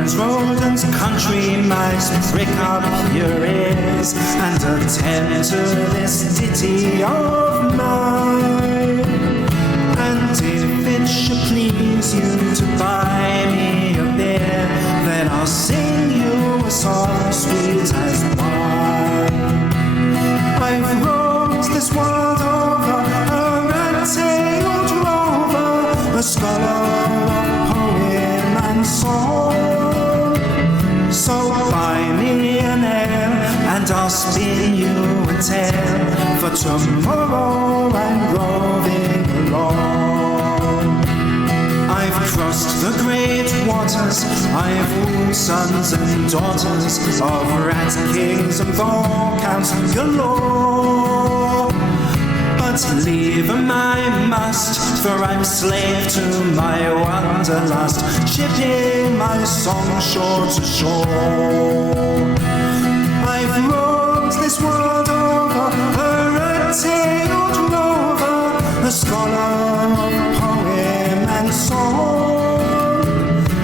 Birds, rodents, country mice prick up your ears and attend to this ditty of mine. And if it should please you to buy me a beer, then I'll sing you a song sweet as wine. I've roamed this world over, a red-tailed rover, a scholar of poem and song. So buy me an ale, and I'll spin you a tale, for tomorrow I'm roving along. I've crossed the great waters, I've wooed sons and daughters of rat kings and volcans galore. But leave 'em I must, for I'm slave to my wanderlust, shipping my song shore to shore. I've roamed this world over, a red-tailed rover, a scholar of poem and song.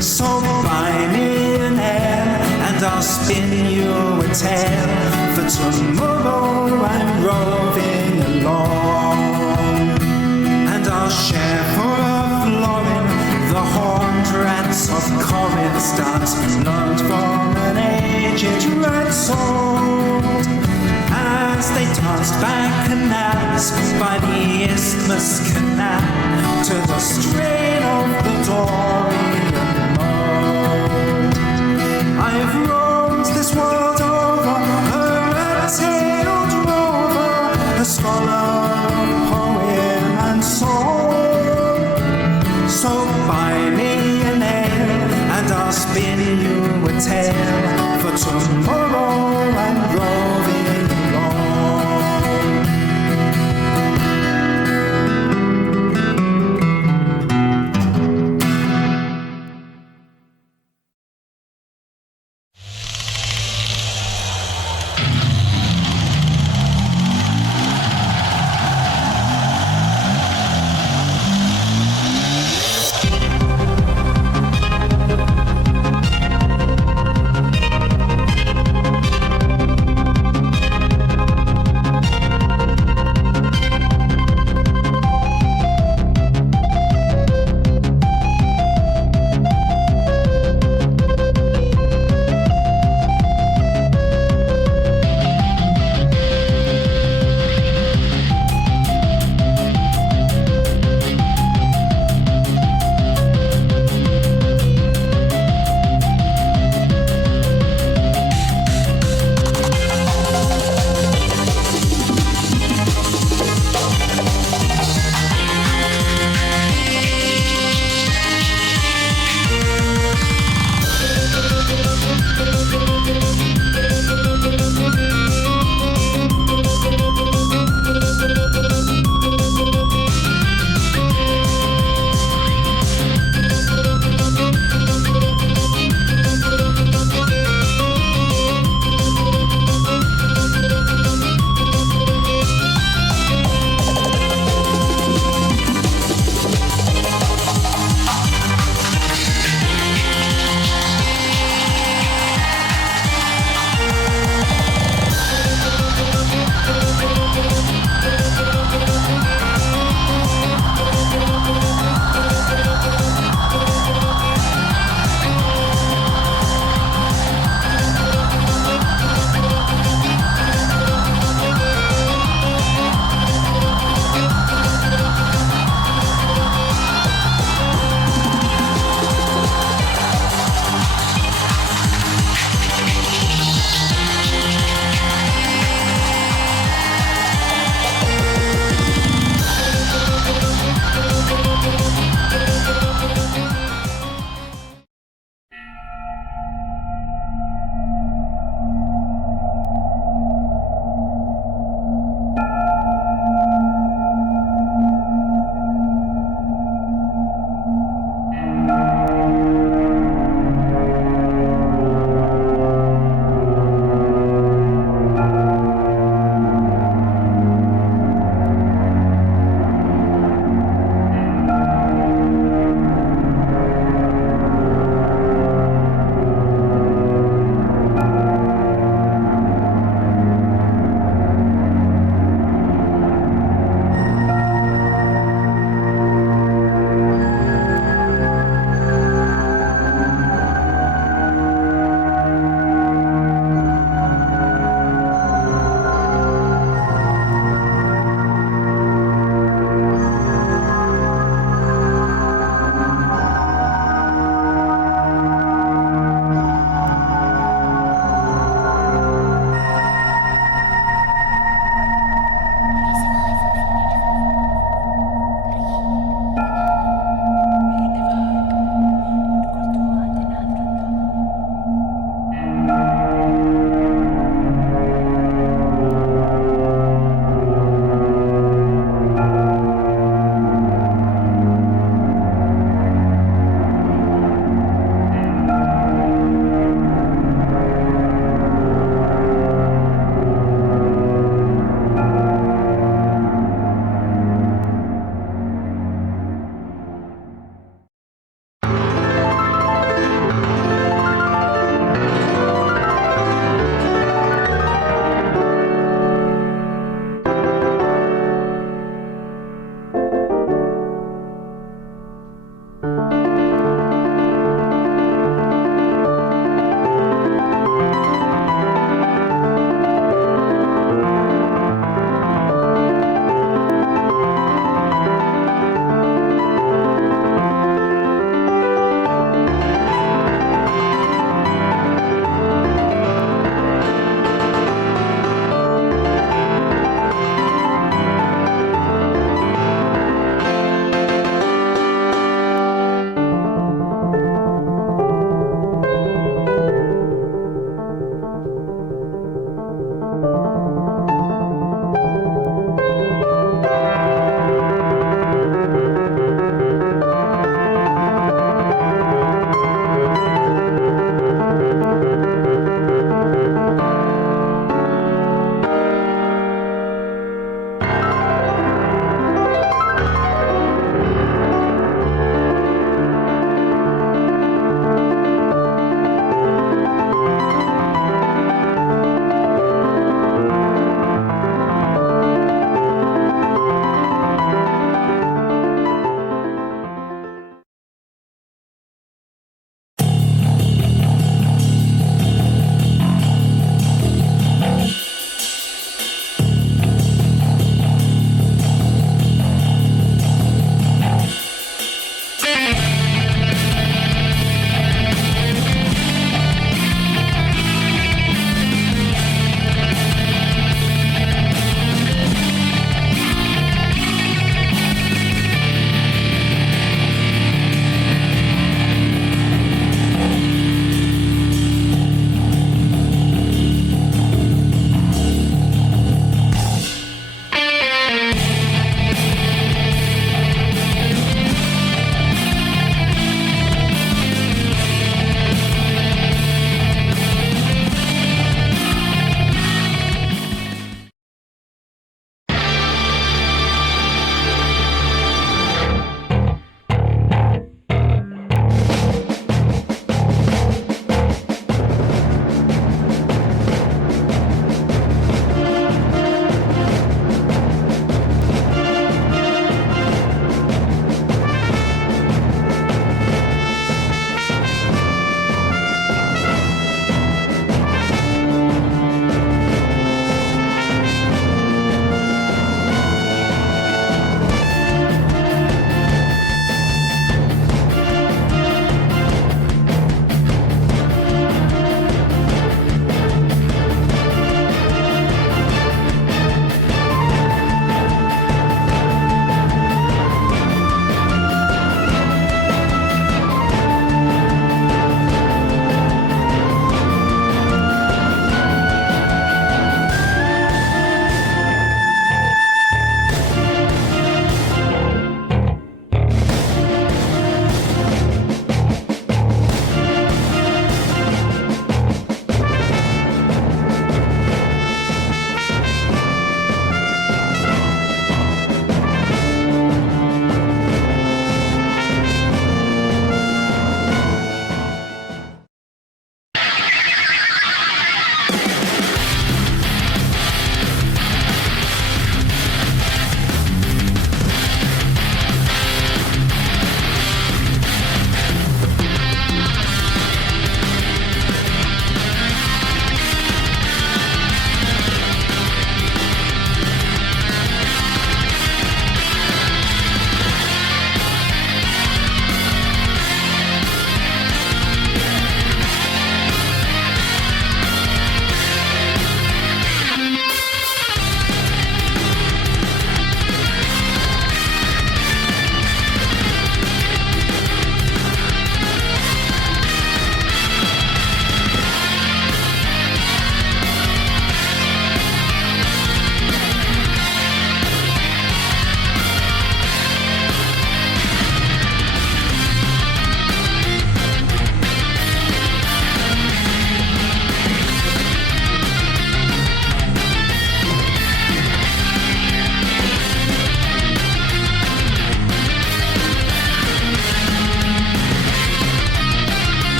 So buy me an ale, and I'll spin you a tale, for tomorrow I'm roving along. And I'll share for a florin the horned rats of Corinth's dance, learned from an aged rat song, as they tossed back canals by the Isthmus Canal to the strain of the Dorian mode. I've roamed this world over, a red-tailed rover, a scholar of poem and song. So buy me an ale, and I'll spin you a tale, for tomorrow I'm roving along.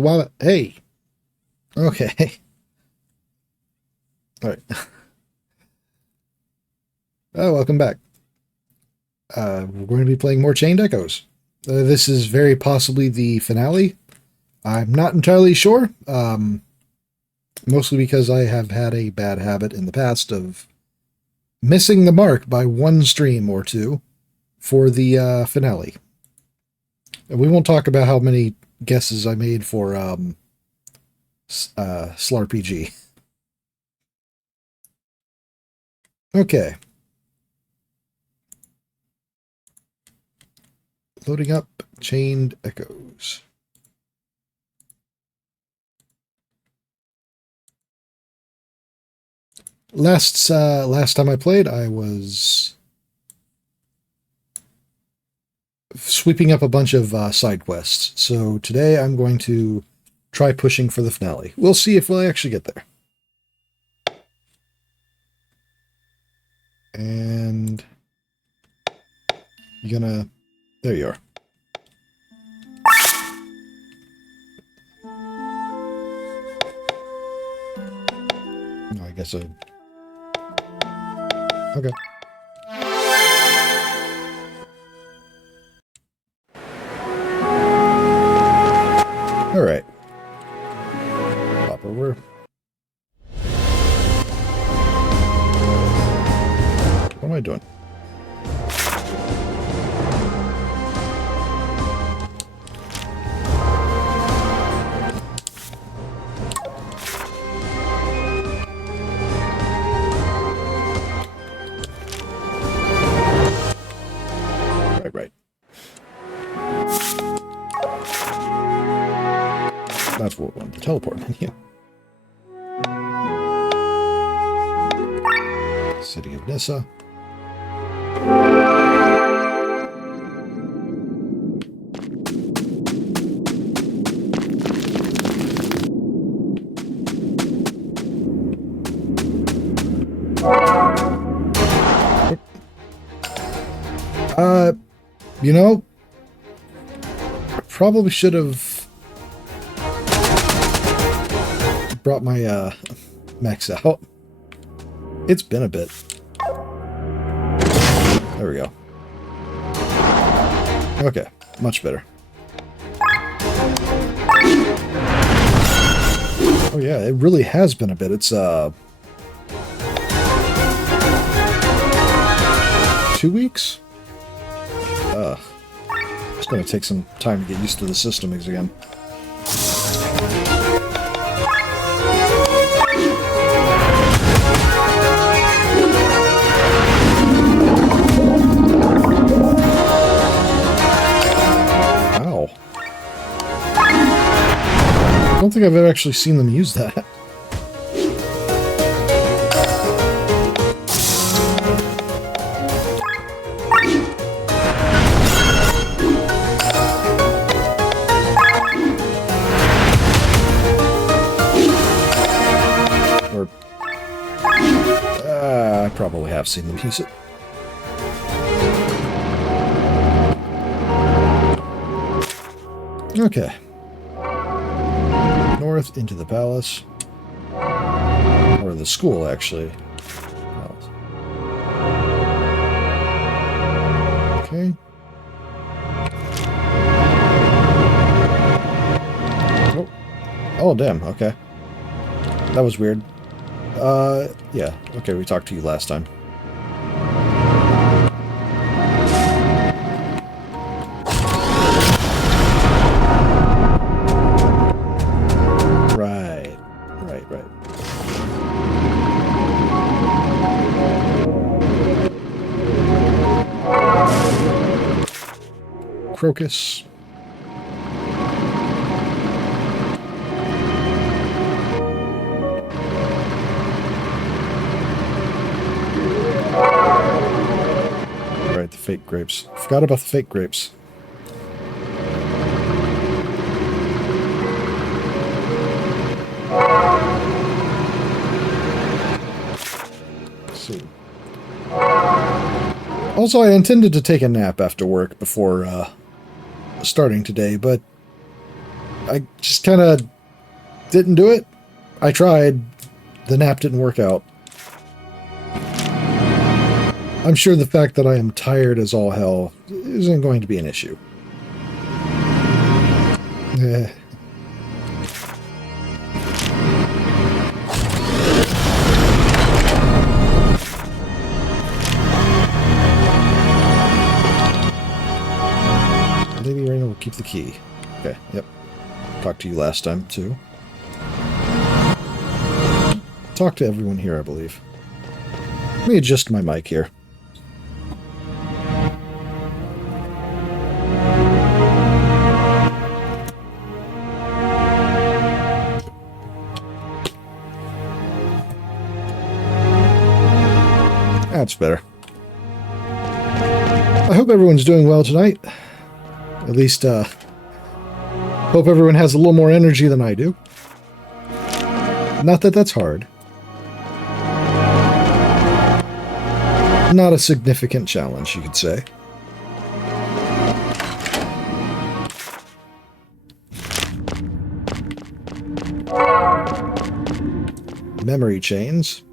Well, hey. Okay. All right. Oh, welcome back. We're going to be playing more Chained Echoes. This is very possibly the finale. I'm not entirely sure. Mostly because I have had a bad habit in the past of missing the mark by one stream or two for the finale. We won't talk about how many guesses I made for SLRPG. Okay. Loading up Chained Echoes. Last time I played, I was sweeping up a bunch of side quests. So today I'm going to try pushing for the finale. We'll see if we'll actually get there. And you're gonna... There you are. No, I guess I... Okay. All right. Pop over. What am I doing? Right. That's what we want, the teleport menu. City of Nissa. You know, I probably should have brought my mechs out. It's been a bit. There we go. Okay, much better. Oh yeah, it really has been a bit. It's 2 weeks? It's going to take some time to get used to the system again. Wow. I don't think I've ever actually seen them use that. Probably have seen them use it. Okay. North into the palace. Or the school, actually. Okay. Oh. Oh, damn. Okay. That was weird. Yeah. Okay, we talked to you last time. Right. Crocus. The fake grapes. Forgot about the fake grapes. Let's see. Also, I intended to take a nap after work before starting today, but I just kind of didn't do it. I tried. The nap didn't work out. I'm sure the fact that I am tired as all hell isn't going to be an issue. Lady Raina will keep the key. Okay, yep. Talked to you last time, too. Talk to everyone here, I believe. Let me adjust my mic here. That's better. I hope everyone's doing well tonight. At least, hope everyone has a little more energy than I do. Not that that's hard. Not a significant challenge, you could say. Memory chains.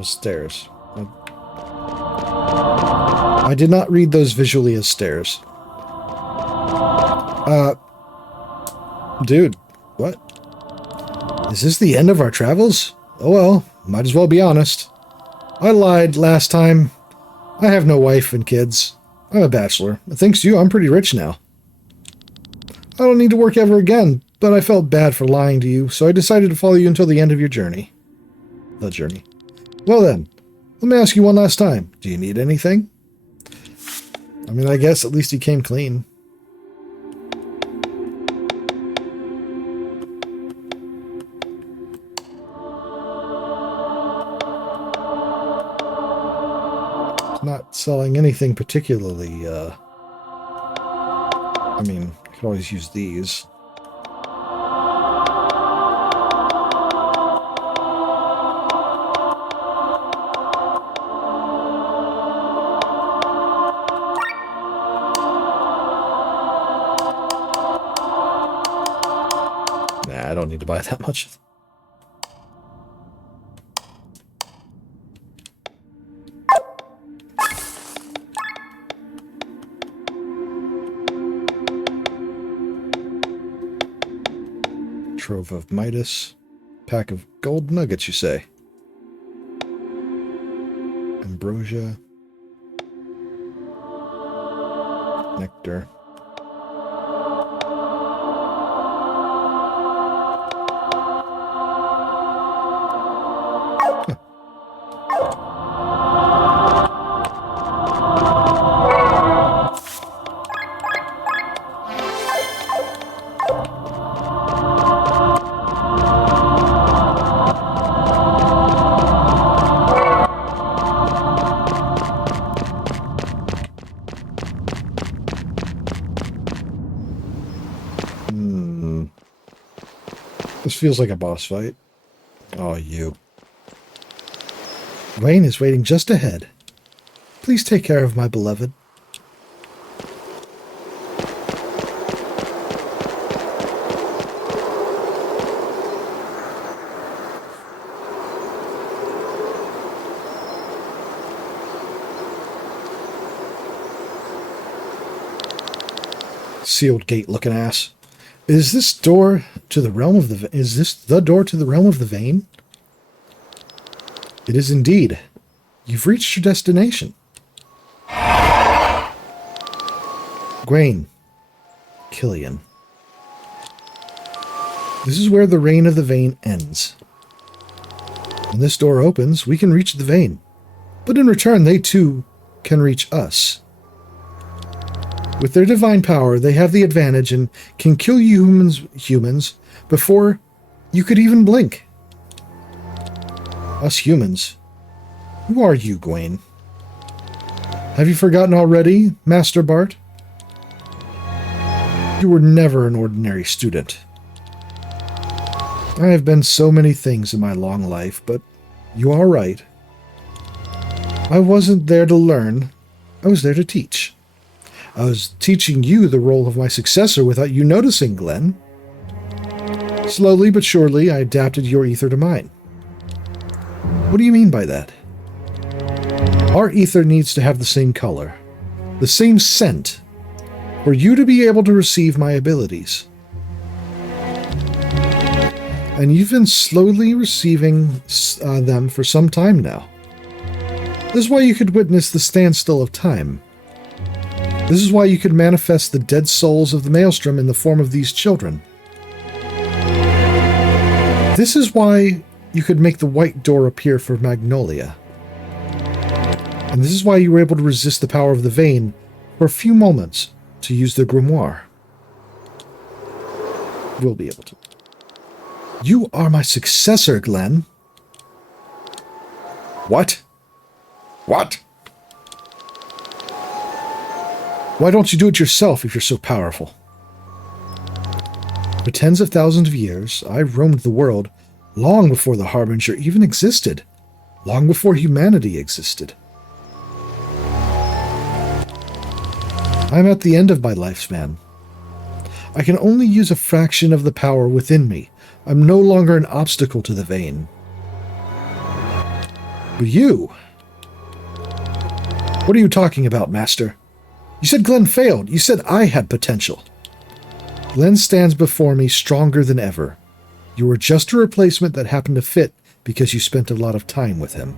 Stairs. I did not read those visually as stairs. Dude, what? Is this the end of our travels? Oh well, might as well be honest. I lied last time. I have no wife and kids. I'm a bachelor. Thanks to you, I'm pretty rich now. I don't need to work ever again, but I felt bad for lying to you, so I decided to follow you until the end of your journey. The journey. Well then, let me ask you one last time. Do you need anything? I mean, I guess at least he came clean. It's not selling anything particularly, I mean, I could always use these. I don't need to buy that much. Trove of Midas. Pack of gold nuggets, you say? Ambrosia. Nectar. This feels like a boss fight. Oh, you. Wayne is waiting just ahead. Please take care of my beloved. Sealed gate looking ass. Is this door to the realm of the... Is this the door to the realm of the vein? It is indeed. You've reached your destination. Gwaine. Killian. This is where the reign of the vein ends. When this door opens, we can reach the vein. But in return, they too can reach us. With their divine power, they have the advantage and can kill you humans before you could even blink. Us humans. Who are you, Gwaine? Have you forgotten already, Master Bart? You were never an ordinary student. I have been so many things in my long life, but you are right. I wasn't there to learn. I was there to teach. I was teaching you the role of my successor without you noticing, Glenn. Slowly but surely, I adapted your ether to mine. What do you mean by that? Our ether needs to have the same color, the same scent, for you to be able to receive my abilities. And you've been slowly receiving them for some time now. This is why you could witness the standstill of time. This is why you could manifest the dead souls of the Maelstrom in the form of these children. This is why you could make the white door appear for Magnolia. And this is why you were able to resist the power of the vein for a few moments to use the grimoire. We'll be able to. You are my successor, Glenn. What? What? Why don't you do it yourself if you're so powerful? For tens of thousands of years, I roamed the world long before the Harbinger even existed, long before humanity existed. I'm at the end of my lifespan. I can only use a fraction of the power within me. I'm no longer an obstacle to the vein. But you... What are you talking about, Master? You said Glenn failed. You said I had potential. Glenn stands before me stronger than ever. You were just a replacement that happened to fit because you spent a lot of time with him.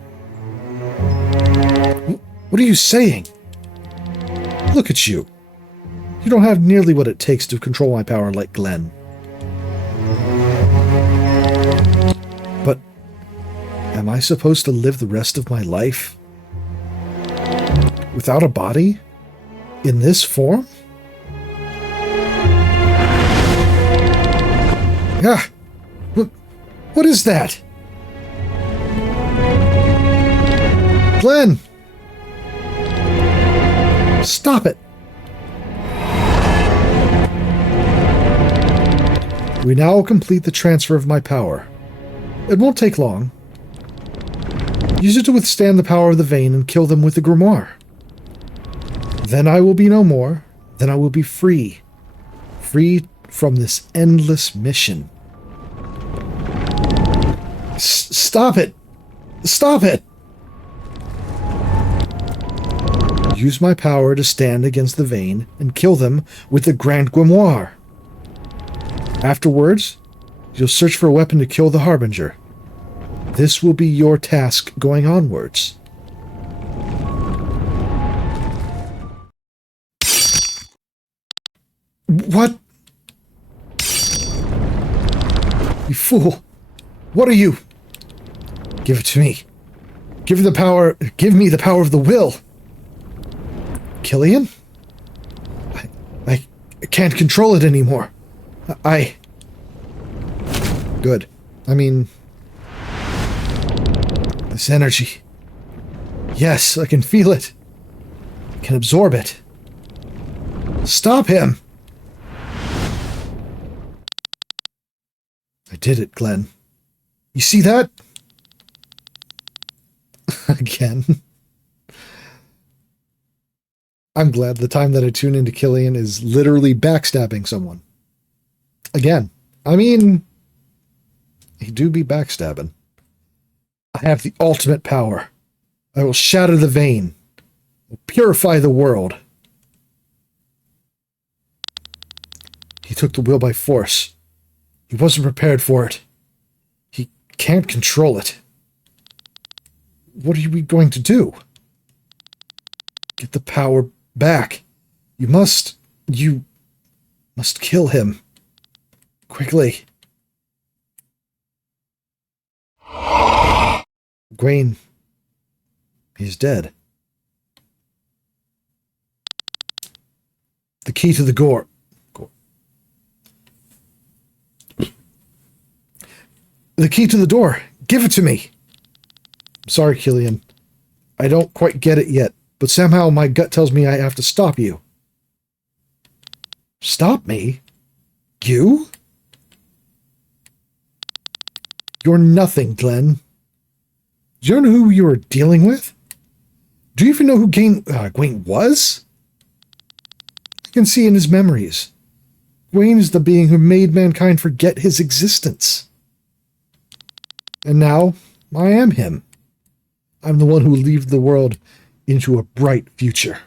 What are you saying? Look at you. You don't have nearly what it takes to control my power like Glenn. But am I supposed to live the rest of my life without a body? In this form? Ah! What is that? Glenn! Stop it! We now complete the transfer of my power. It won't take long. Use it to withstand the power of the vein and kill them with the grimoire. Then I will be no more. Then I will be free. Free from this endless mission. Stop it! Stop it! Use my power to stand against the vein and kill them with the Grand Grimoire. Afterwards, you'll search for a weapon to kill the Harbinger. This will be your task going onwards. What? You fool! What are you? Give it to me. Give me the power of the will. Killian? I can't control it anymore. Good. I mean... This energy. Yes, I can feel it. I can absorb it. Stop him! I did it, Glenn. You see that? Again. I'm glad the time that I tune into Killian is literally backstabbing someone. Again. I mean, he do be backstabbing. I have the ultimate power. I will shatter the vein. I will purify the world. He took the will by force. He wasn't prepared for it. He can't control it. What are we going to do? Get the power back. You must kill him. Quickly. Gwaine. He's dead. The key to the gore. The key to the door. Give it to me. I'm sorry, Killian. I don't quite get it yet. but somehow my gut tells me I have to stop you. Stop me? You? You're nothing, Glenn. Do you know who you were dealing with? Do you even know who Gawain was? I can see in his memories. Gawain is the being who made mankind forget his existence. And now, I am him. I'm the one who will lead the world into a bright future.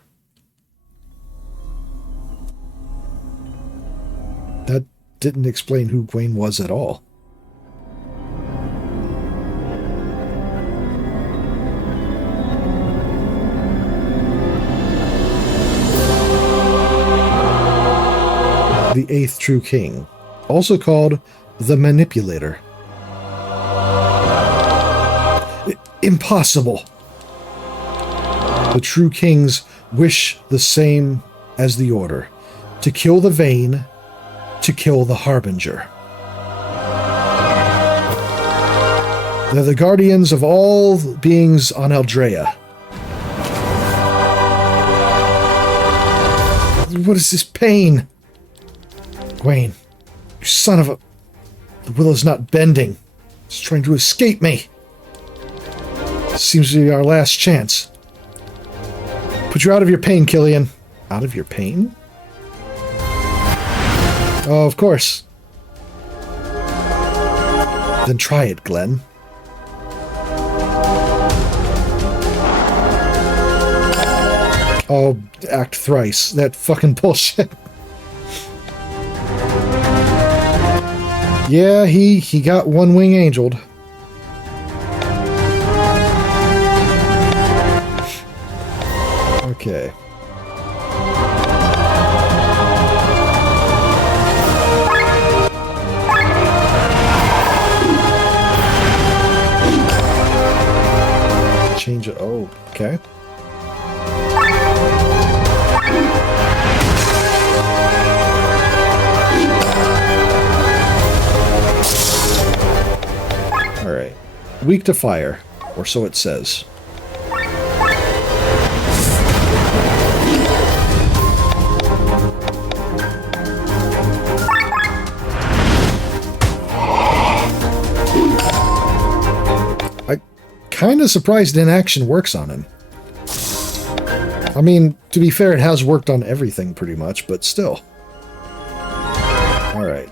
That didn't explain who Gawain was at all. The eighth true king, also called the Manipulator. Impossible! The true kings wish the same as the Order, to kill the vain, to kill the Harbinger. They're the guardians of all beings on Eldrea. What is this pain? Gawain, you son of a... The willow's not bending. It's trying to escape me. Seems to be our last chance. Put you out of your pain, Killian. Out of your pain? Oh, of course. Then try it, Glenn. Oh, act thrice. That fucking bullshit. Yeah, he got one wing angeled. Okay. Change it. Oh, okay. Alright. Weak to fire, or so it says. Kind of surprised inaction works on him. I mean, to be fair, it has worked on everything pretty much, but still. Alright.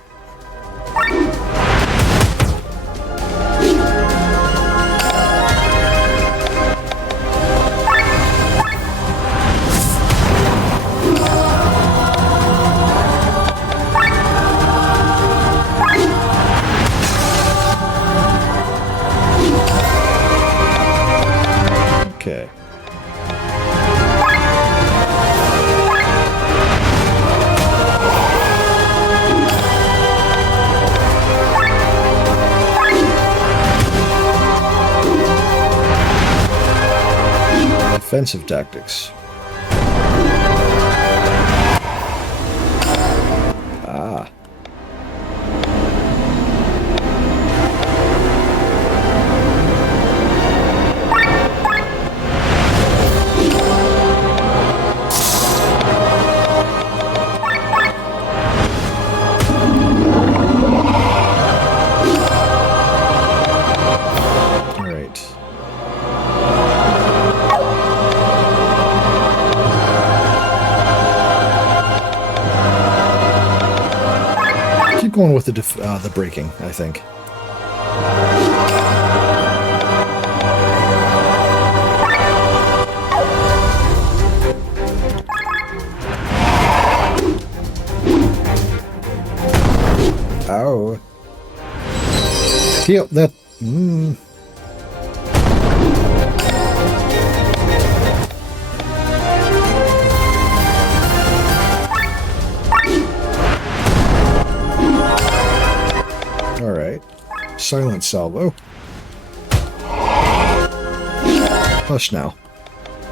Okay. Defensive tactics. Ah. Going with the braking, I think. Ow. Feel that. Alright. Silent salvo. Hush now.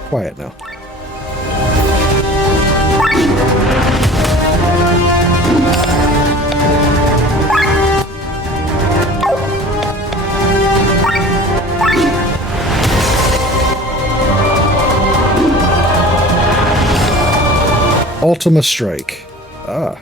Quiet now. Ultima Strike. Ah.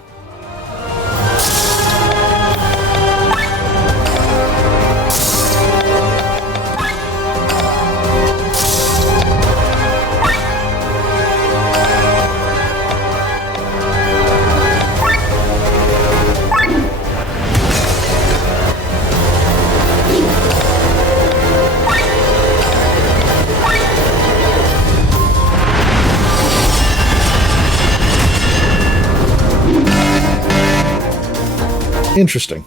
Interesting.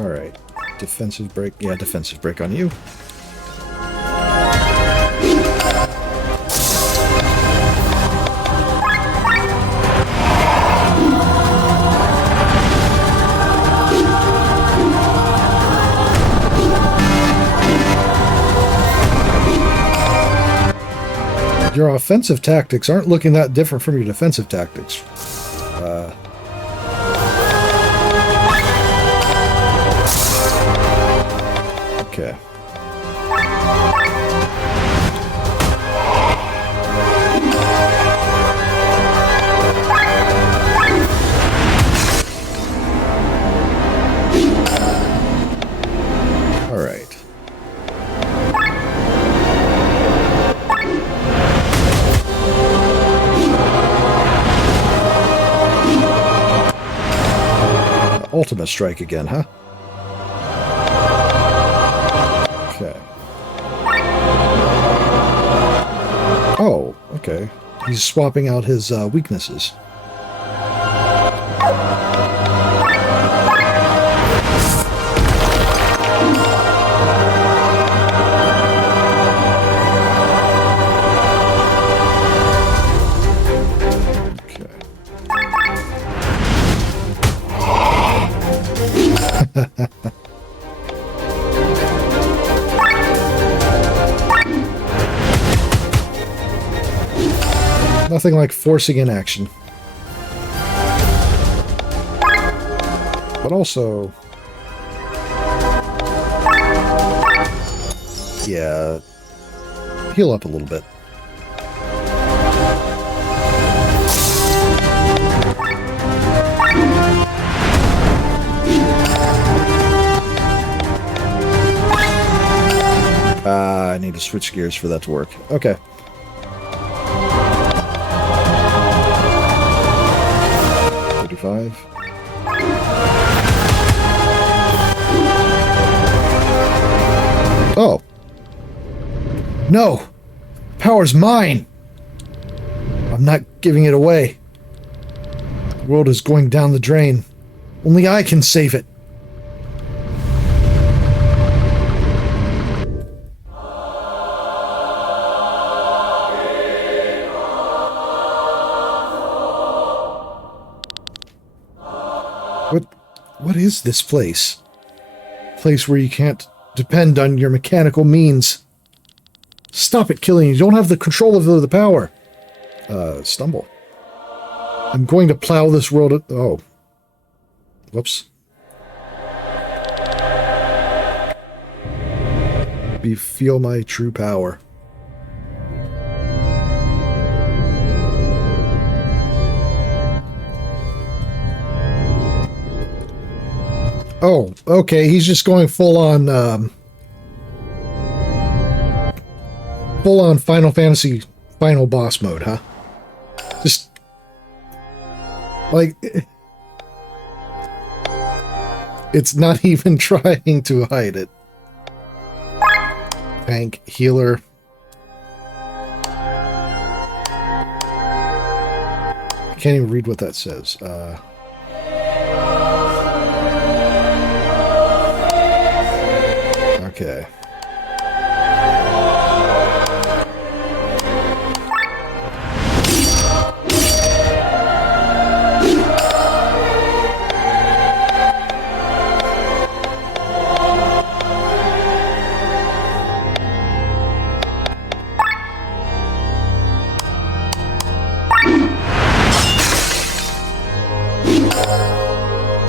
All right. Defensive break. Yeah, defensive break on you. Your offensive tactics aren't looking that different from your defensive tactics. Okay. All right. Ultimate Strike again, huh? Okay. Oh, okay. He's swapping out his weaknesses. Nothing like forcing in action. But also... yeah, heal up a little bit. I need to switch gears for that to work. Okay. Oh. No! Power's mine! I'm not giving it away. The world is going down the drain. Only I can save it. What is this place? Place where you can't depend on your mechanical means. Stop it, killing you. You don't have the control of the power. Stumble. I'm going to plow this world. Oh. Whoops. Feel my true power. Oh, okay, he's just going full-on Final Fantasy final boss mode, huh? Just... like... it's not even trying to hide it. Tank, healer... I can't even read what that says. Okay.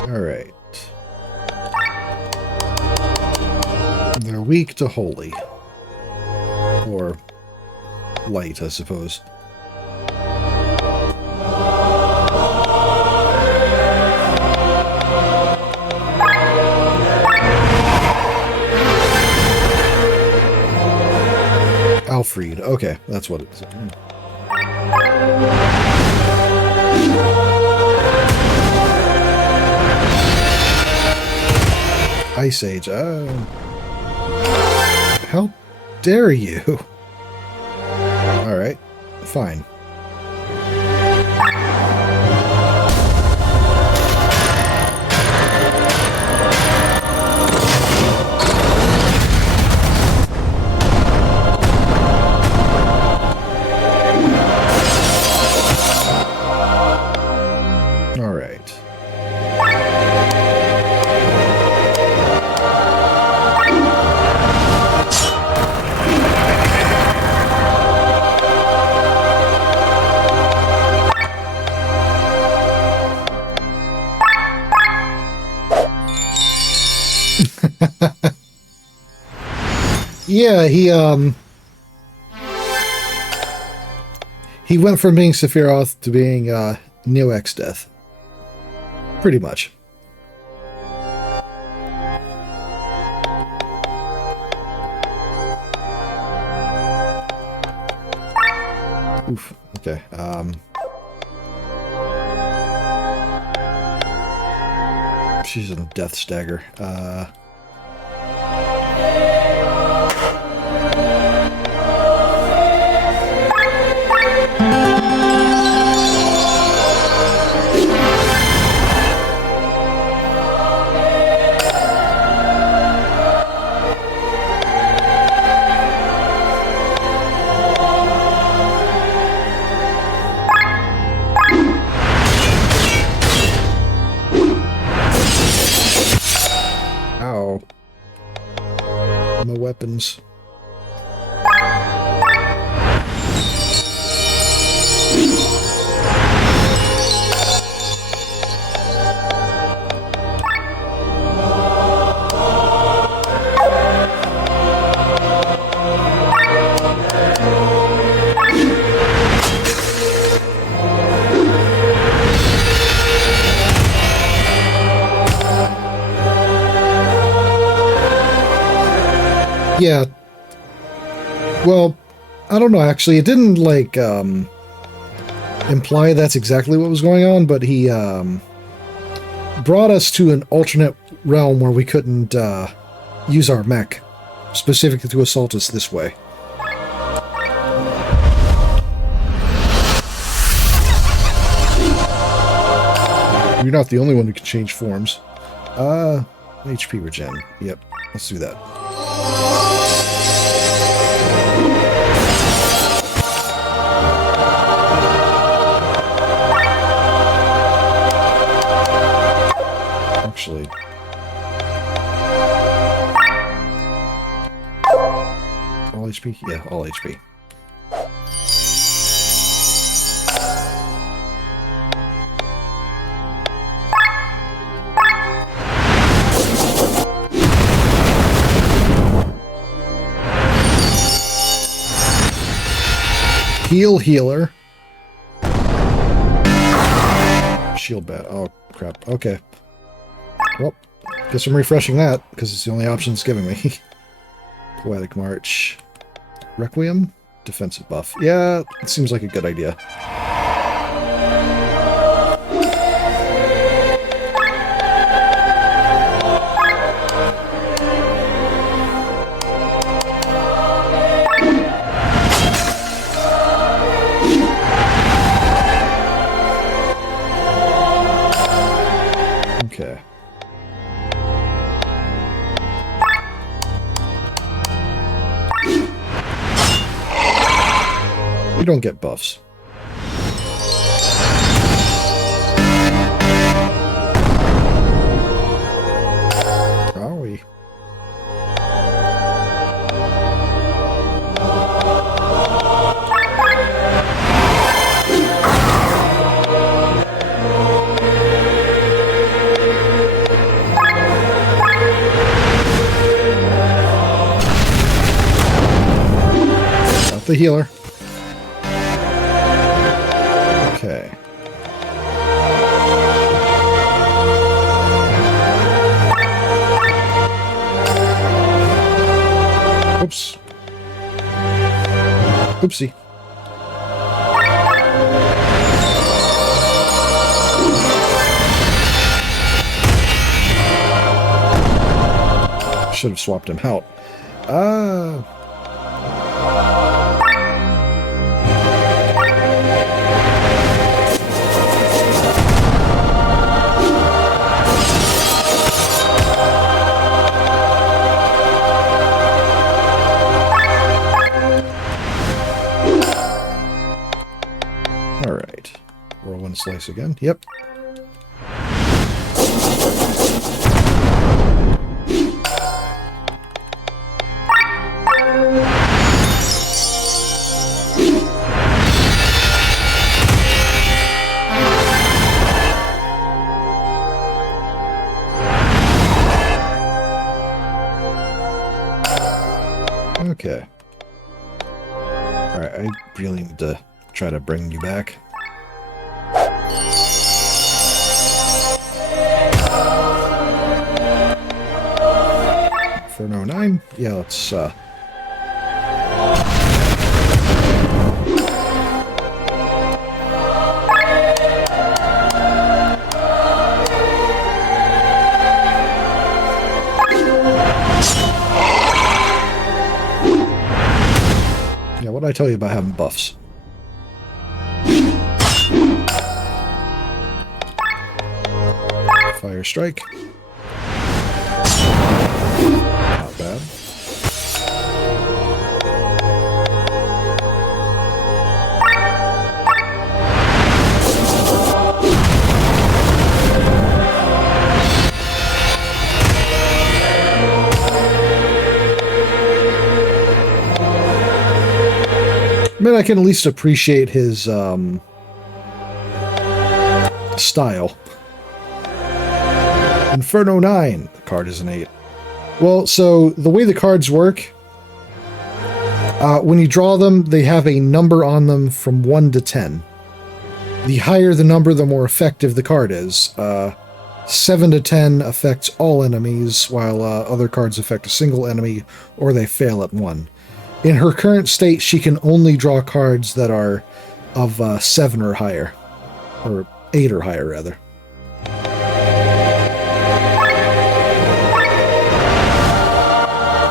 All right. weak to holy. Or light, I suppose. Alfred. Okay, that's what it is. Ice Age. How dare you? Alright, fine. Alright. Yeah, he went from being Sephiroth to being Neo-X Death. Pretty much. Oof. Okay. She's in a death stagger. Ow. My weapons. Yeah. Well, I don't know, actually. It didn't, like, imply that's exactly what was going on, but he, brought us to an alternate realm where we couldn't, use our mech, specifically to assault us this way. You're not the only one who can change forms. HP regen. Yep, let's do that. Actually, all HP? Yeah, all HP. Healer. Shield bat. Oh, crap. Okay. Well, guess I'm refreshing that, because it's the only option it's giving me. Poetic March. Requiem? Defensive buff. Yeah, it seems like a good idea. Okay. You don't get buffs. Are we? the healer. Okay. Oops. Oopsie. Should have swapped him out. All right. Whirlwind slice again. Yep. Okay. Alright, I really need to try to bring you back. For no 9? Yeah, let's yeah, what did I tell you about having buffs? Fire strike. Not bad. I mean, I can at least appreciate his style. Inferno 9. The card is an 8. Well, so the way the cards work, when you draw them, they have a number on them from 1 to 10. The higher the number, the more effective the card is. 7 to 10 affects all enemies, while other cards affect a single enemy, or they fail at 1. In her current state, she can only draw cards that are of 7 or higher. Or 8 or higher, rather.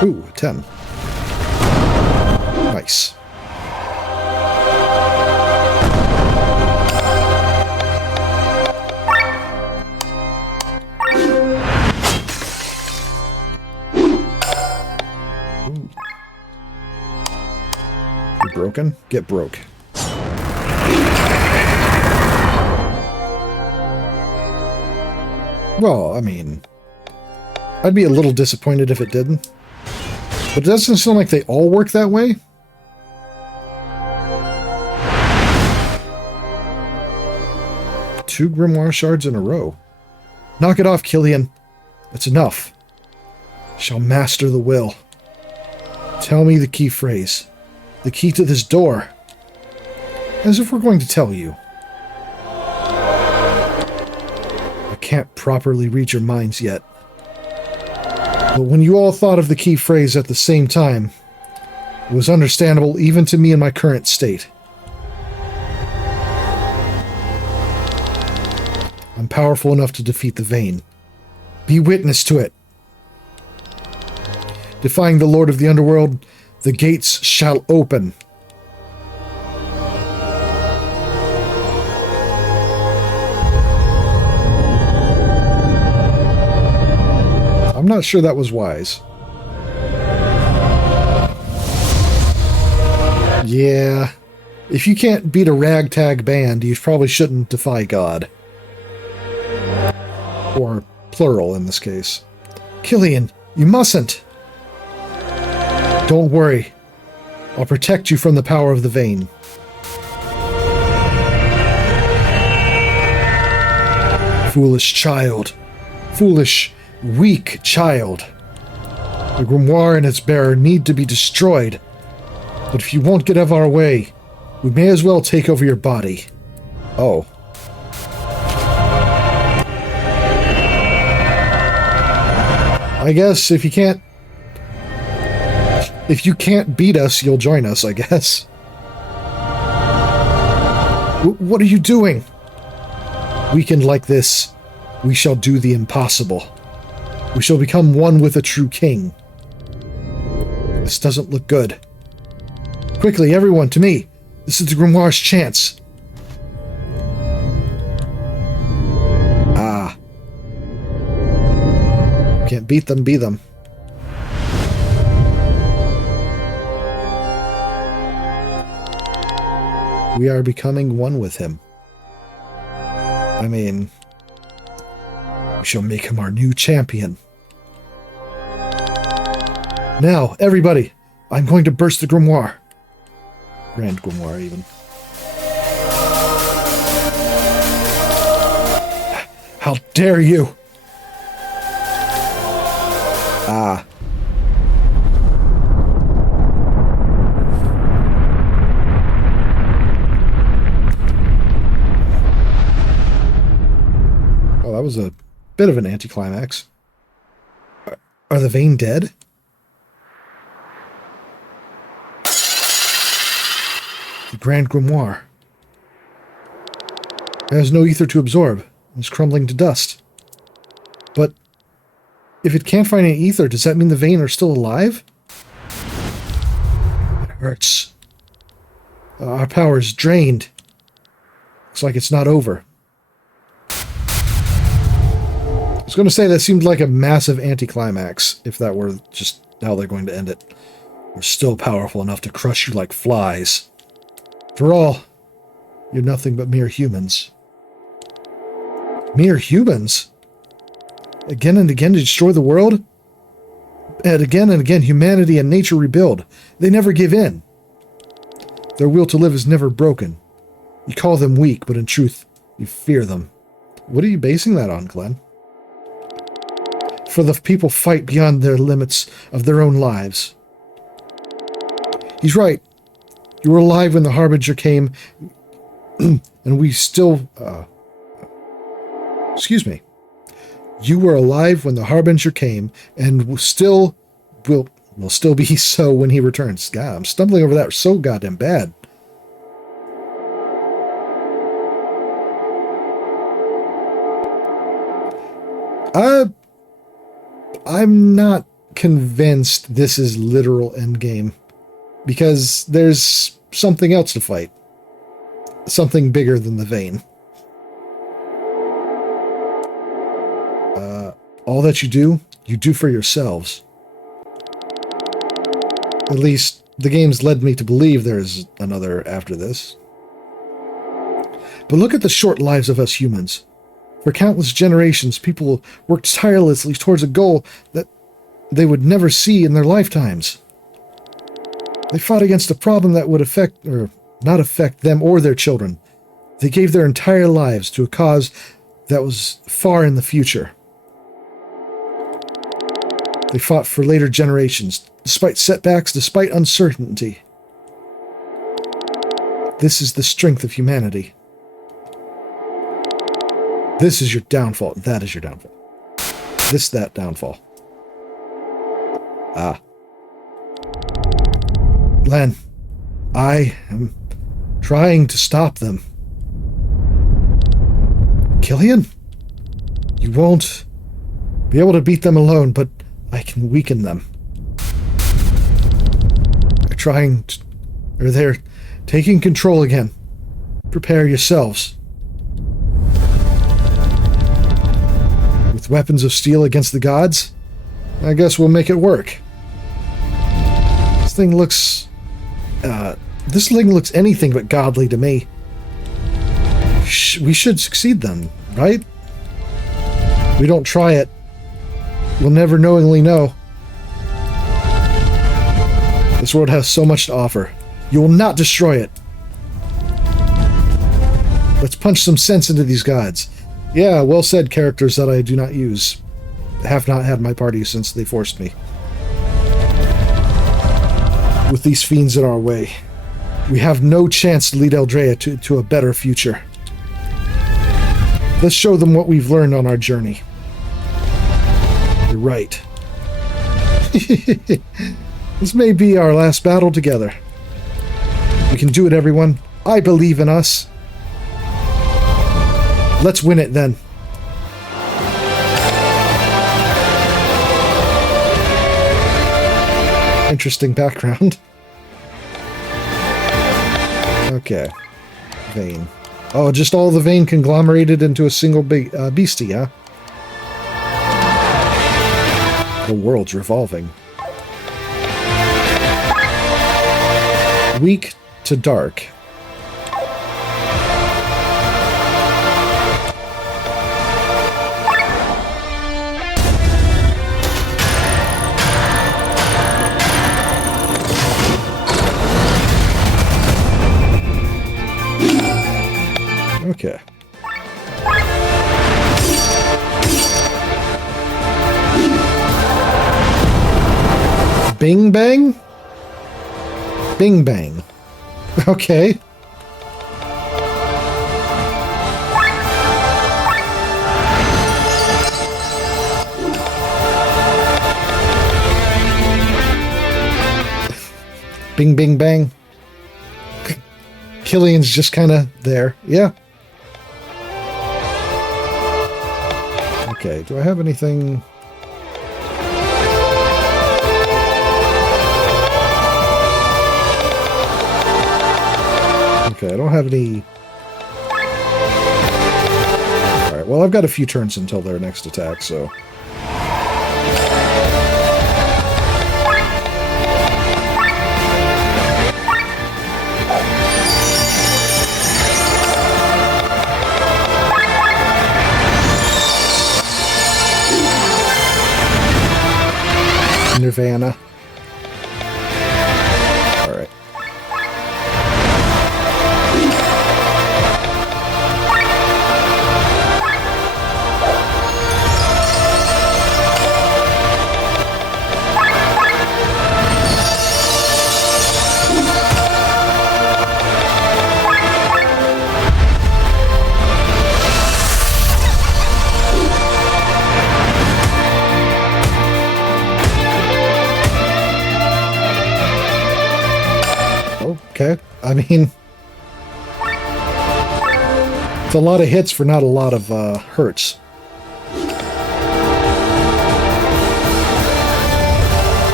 Ooh, 10. Nice. Ooh. You broken? Get broke. Well, I mean, I'd be a little disappointed if it didn't. But it doesn't sound like they all work that way. Two grimoire shards in a row. Knock it off, Killian. That's enough. Shall master the will. Tell me the key phrase. The key to this door. As if we're going to tell you. I can't properly read your minds yet. But when you all thought of the key phrase at the same time, it was understandable even to me in my current state. I'm powerful enough to defeat the Vein. Be witness to it. Defying the Lord of the Underworld, the gates shall open. I'm not sure that was wise. Yeah. If you can't beat a ragtag band, you probably shouldn't defy God. Or plural in this case. Killian, you mustn't! Don't worry. I'll protect you from the power of the Vein. Foolish child. Foolish, weak child. The grimoire and its bearer need to be destroyed. But if you won't get out of our way, we may as well take over your body. Oh. I guess if you can't beat us, you'll join us, I guess. What are you doing? Weakened like this, we shall do the impossible. We shall become one with a true king. This doesn't look good. Quickly, everyone, to me. This is the Grimoire's chance. Ah. Can't beat them, be them. We are becoming one with him. I mean, we shall make him our new champion. Now, everybody, I'm going to burst the Grimoire. Grand Grimoire, even. How dare you! Ah. Oh, that was a bit of an anticlimax. Are the Vane dead? The Grand Grimoire. It has no ether to absorb. It's crumbling to dust. But if it can't find any ether, does that mean the Vane are still alive? It hurts. Our power is drained. Looks like it's not over. I was going to say that seemed like a massive anticlimax, if that were just how they're going to end it. We're still powerful enough to crush you like flies. For all, you're nothing but mere humans. Mere humans? Again and again to destroy the world? And again, humanity and nature rebuild. They never give in. Their will to live is never broken. You call them weak, but in truth, you fear them. What are you basing that on, Glenn? For the people fight beyond their limits of their own lives. He's right. You were alive when the Harbinger came, and we still... excuse me. You were alive when the Harbinger came, and will still be so when he returns. God, I'm stumbling over that so goddamn bad. I'm not convinced this is literal endgame. Because there's something else to fight. Something bigger than the Vane. All that you do for yourselves. At least, the game's led me to believe there's another after this. But look at the short lives of us humans. For countless generations, people worked tirelessly towards a goal that they would never see in their lifetimes. They fought against a problem that would affect, or not affect them or their children. They gave their entire lives to a cause that was far in the future. They fought for later generations, despite setbacks, despite uncertainty. This is the strength of humanity. This is your downfall. That is your downfall. That downfall. Ah. Glenn, I am trying to stop them. Killian? You won't be able to beat them alone, but I can weaken them. They're taking control again. Prepare yourselves. With weapons of steel against the gods? I guess we'll make it work. This thing looks anything but godly to me. We should succeed then, right? We don't try it. We'll never knowingly know. This world has so much to offer. You will not destroy it. Let's punch some sense into these gods. Yeah, well said, characters that I do not use. Have not had my party since they forced me. with these fiends in our way. We have no chance to lead Eldrea to a better future. Let's show them what we've learned on our journey. You're right. This may be our last battle together. We can do it, everyone. I believe in us. Let's win it then. Interesting background. Okay. Vein. Oh, just all the vein conglomerated into a single big beastie, huh? The world's revolving. Weak to dark. Okay. Bing bang? Bing bang. Okay. Bing bing bang. Killian's just kind of there. Yeah. Okay, do I have anything? Okay, I don't have any... Alright, well, I've got a few turns until their next attack, so... Nirvana. Alright. Okay, I mean, it's a lot of hits for not a lot of hurts.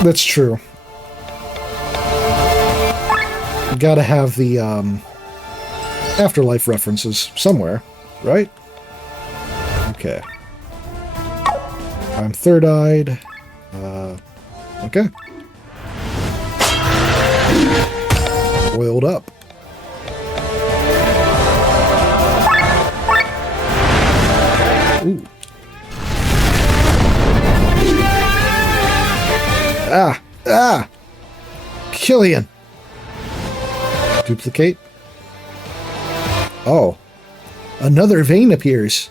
That's true. You gotta have the afterlife references somewhere, right? Okay. I'm third-eyed. Okay. Oiled up. Ooh. Ah! Ah! Killian! Duplicate. Oh. Another vein appears.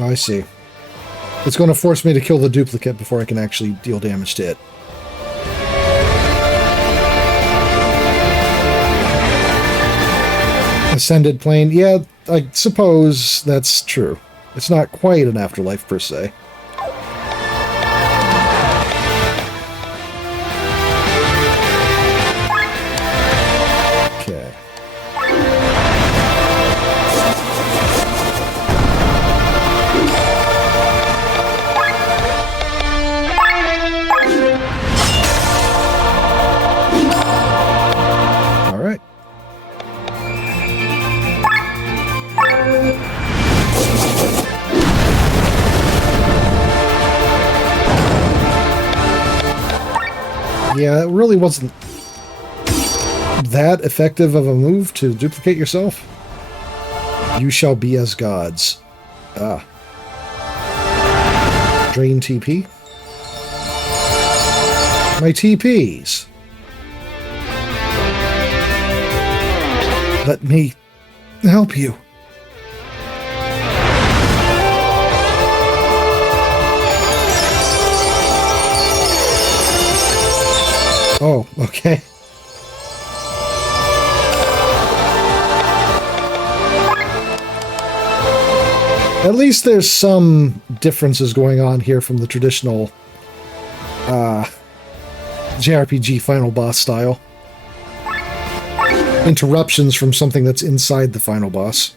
Oh, I see. It's going to force me to kill the duplicate before I can actually deal damage to it. Ascended plane. Yeah, I suppose that's true. It's not quite an afterlife per se. Okay. All right. Yeah, it really wasn't that effective of a move to duplicate yourself. You shall be as gods. Ah. Drain TP. My TPs. Let me help you. Oh, okay. At least there's some differences going on here from the traditional JRPG final boss style. Interruptions from something that's inside the final boss.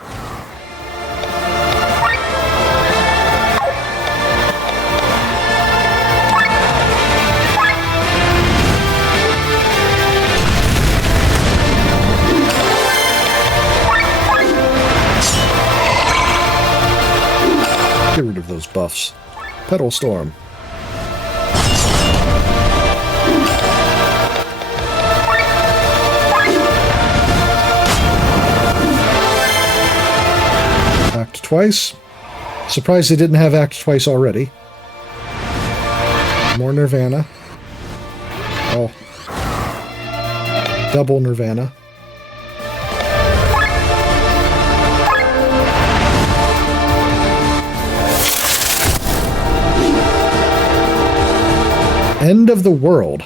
Get rid of those buffs. Petal Storm. Act twice. Surprised they didn't have act twice already. More Nirvana. Oh. Double Nirvana. End of the World.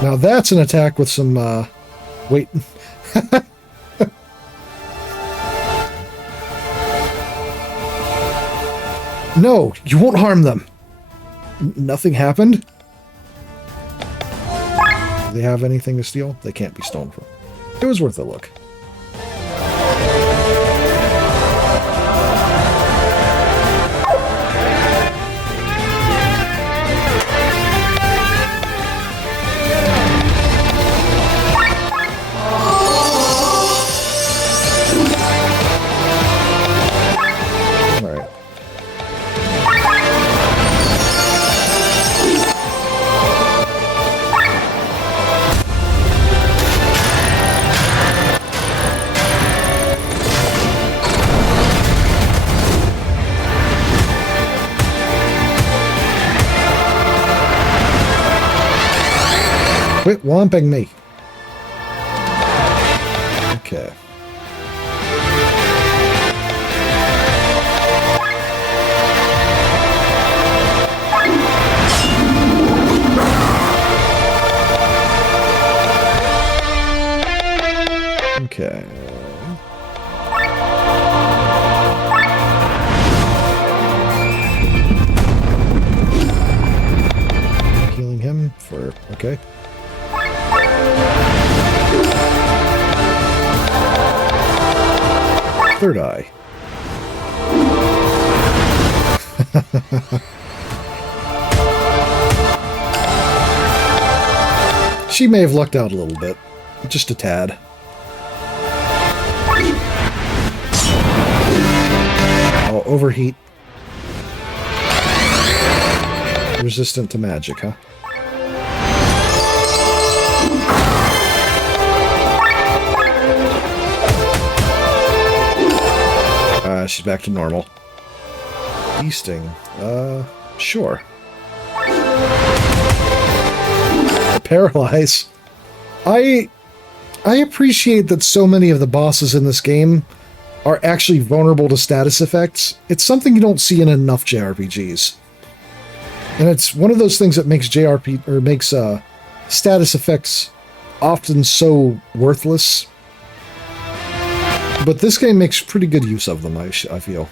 Now that's an attack with some, wait. No, you won't harm them. Nothing happened? Do they have anything to steal? They can't be stolen from. It was worth a look. Quit whomping me. Okay. Okay. Healing him for... okay. Third eye. She may have lucked out a little bit. Just a tad. Oh, overheat. Resistant to magic, huh? She's back to normal. Beasting. Sure. Paralyze. I appreciate that so many of the bosses in this game are actually vulnerable to status effects. It's something you don't see in enough JRPGs. And it's one of those things that makes status effects often so worthless. But this game makes pretty good use of them, I feel.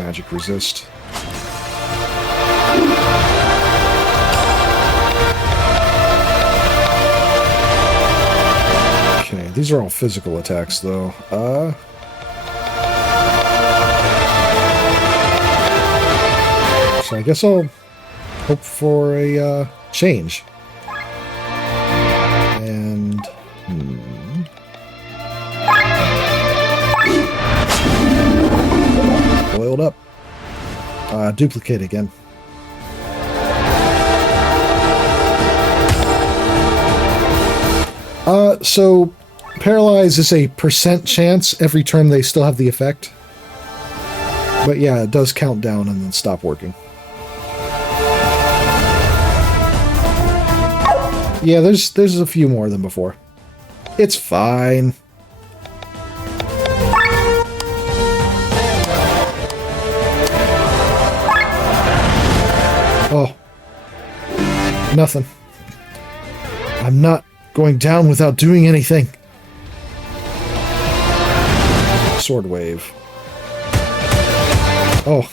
Magic resist. Okay, these are all physical attacks, though. So I guess I'll hope for a change. And... boiled up. Duplicate again. So paralyze is a % chance every turn they still have the effect. But yeah, it does count down and then stop working. Yeah, there's a few more than before. It's fine. Oh. Nothing. I'm not going down without doing anything. Sword wave. Oh.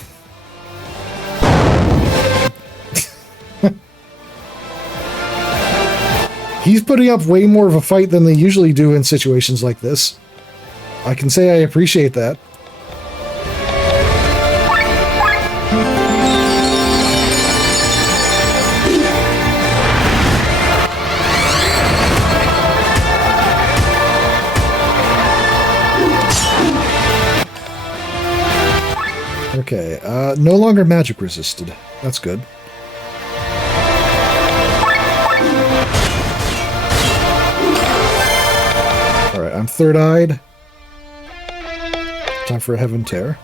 He's putting up way more of a fight than they usually do in situations like this. I can say I appreciate that. Okay, no longer magic resisted. That's good. Alright, I'm third-eyed. Time for a Heaven Tear.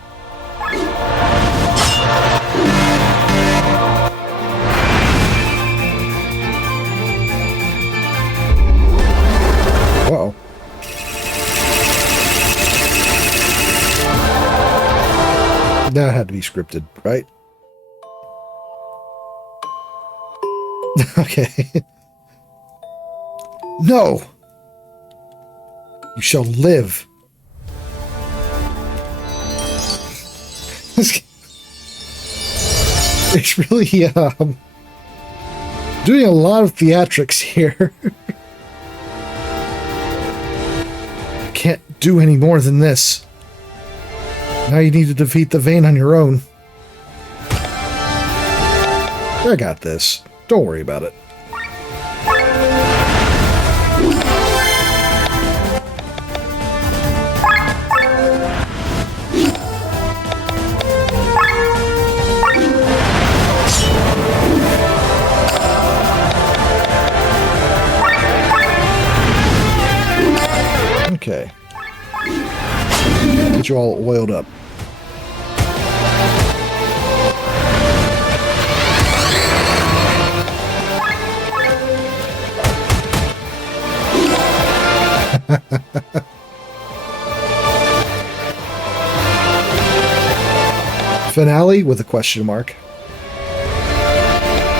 Uh-oh. That had to be scripted, right? Okay. No! You shall live. It's really, doing a lot of theatrics here. Can't do any more than this. Now you need to defeat the vein on your own. I got this. Don't worry about it. Okay. Get you all oiled up. Finale with a question mark.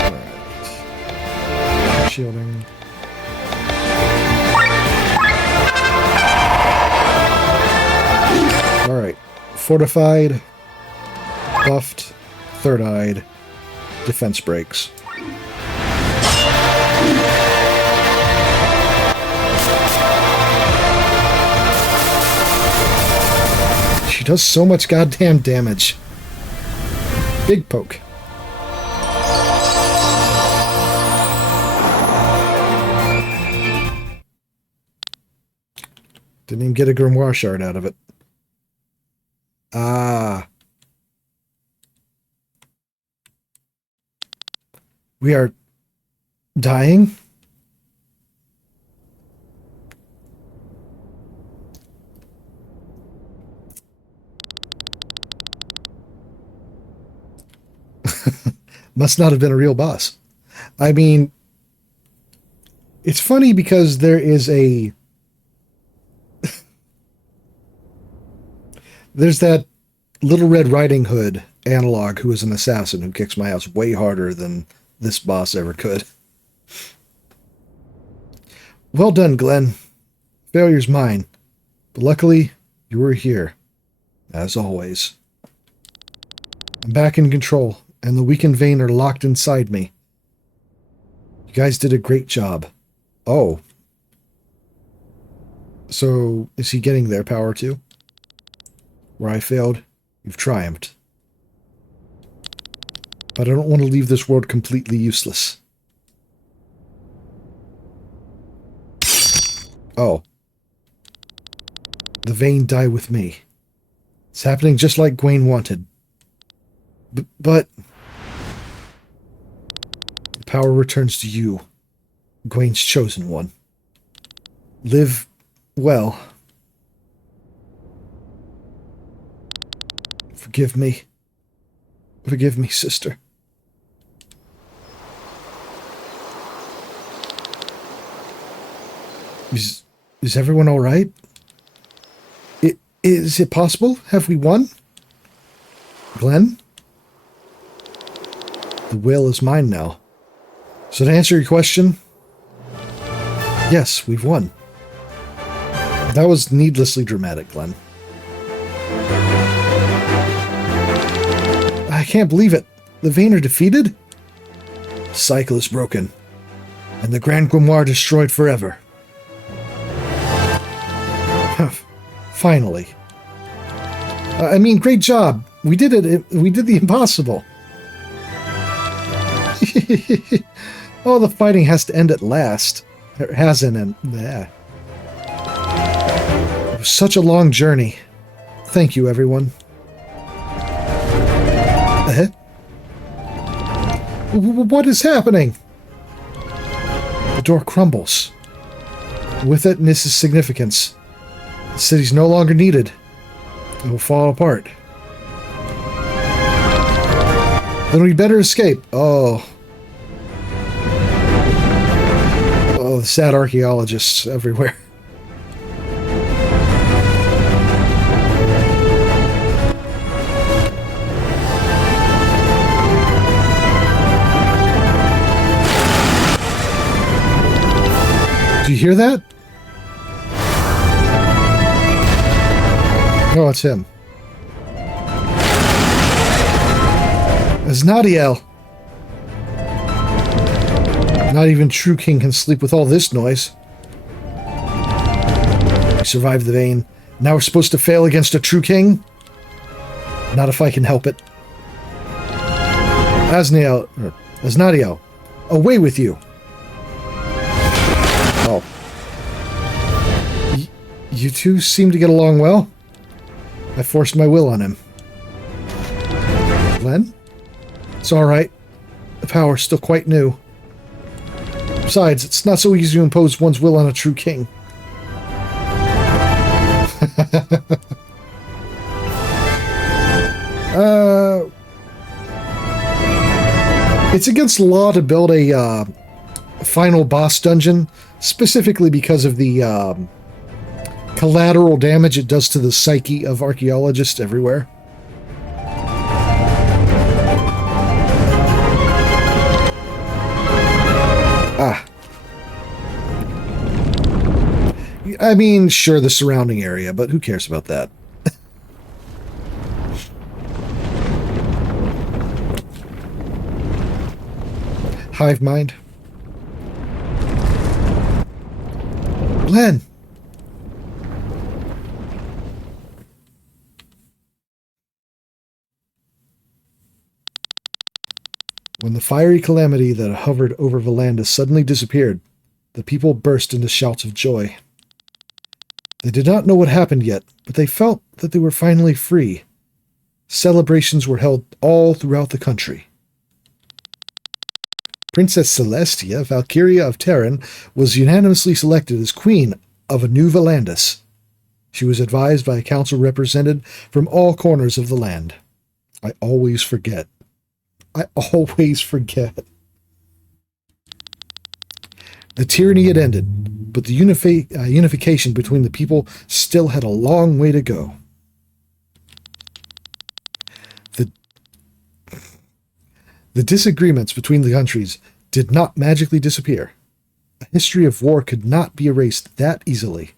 All right. Shielding. All right. Fortified, buffed, third-eyed, defense breaks. She does so much goddamn damage. Big poke. Didn't even get a Grimoire shard out of it. Ah. We are dying? Must not have been a real boss. I mean, it's funny because there is a... There's that Little Red Riding Hood analog who is an assassin who kicks my ass way harder than this boss ever could. Well done, Glenn. Failure's mine. But luckily, you were here. As always. I'm back in control, and the weakened vein are locked inside me. You guys did a great job. Oh. So, is he getting their power too? Where I failed, you've triumphed. But I don't want to leave this world completely useless. Oh. The vein die with me. It's happening just like Gwaine wanted. But... the power returns to you, Gwaine's chosen one. Live well. Forgive me. Forgive me, sister. Is everyone all right? Is it possible? Have we won? Glenn? The will is mine now. So to answer your question, yes, we've won. That was needlessly dramatic, Glenn. I can't believe it. The Vayne are defeated? Cycle is broken, and the Grand Grimoire destroyed forever. Finally. I mean, great job. We did it. We did the impossible. Oh, the fighting has to end at last. It hasn't, and yeah. It was such a long journey. Thank you, everyone. What is happening? The door crumbles. With it, misses significance. The city's no longer needed. It will fall apart. Then we better escape. Oh. Oh, the sad archaeologists everywhere. Do you hear that? Oh, it's him. Asnadiel. Not even True King can sleep with all this noise. We survived the Vayne. Now we're supposed to fail against a True King? Not if I can help it. Asnadiel, away with you. Oh. You two seem to get along well. I forced my will on him. Glenn? It's alright. The power's still quite new. Besides, it's not so easy to impose one's will on a true king. It's against the law to build a final boss dungeon, specifically because of the collateral damage it does to the psyche of archaeologists everywhere. I mean, sure, the surrounding area, but who cares about that? Hive mind. Glenn! When the fiery calamity that hovered over Valandis suddenly disappeared, the people burst into shouts of joy. They did not know what happened yet, but they felt that they were finally free. Celebrations were held all throughout the country. Princess Celestia, Valkyria of Terran, was unanimously selected as queen of a new Valandis. She was advised by a council represented from all corners of the land. I always forget. The tyranny had ended, but the unification between the people still had a long way to go. The disagreements between the countries did not magically disappear. A history of war could not be erased that easily.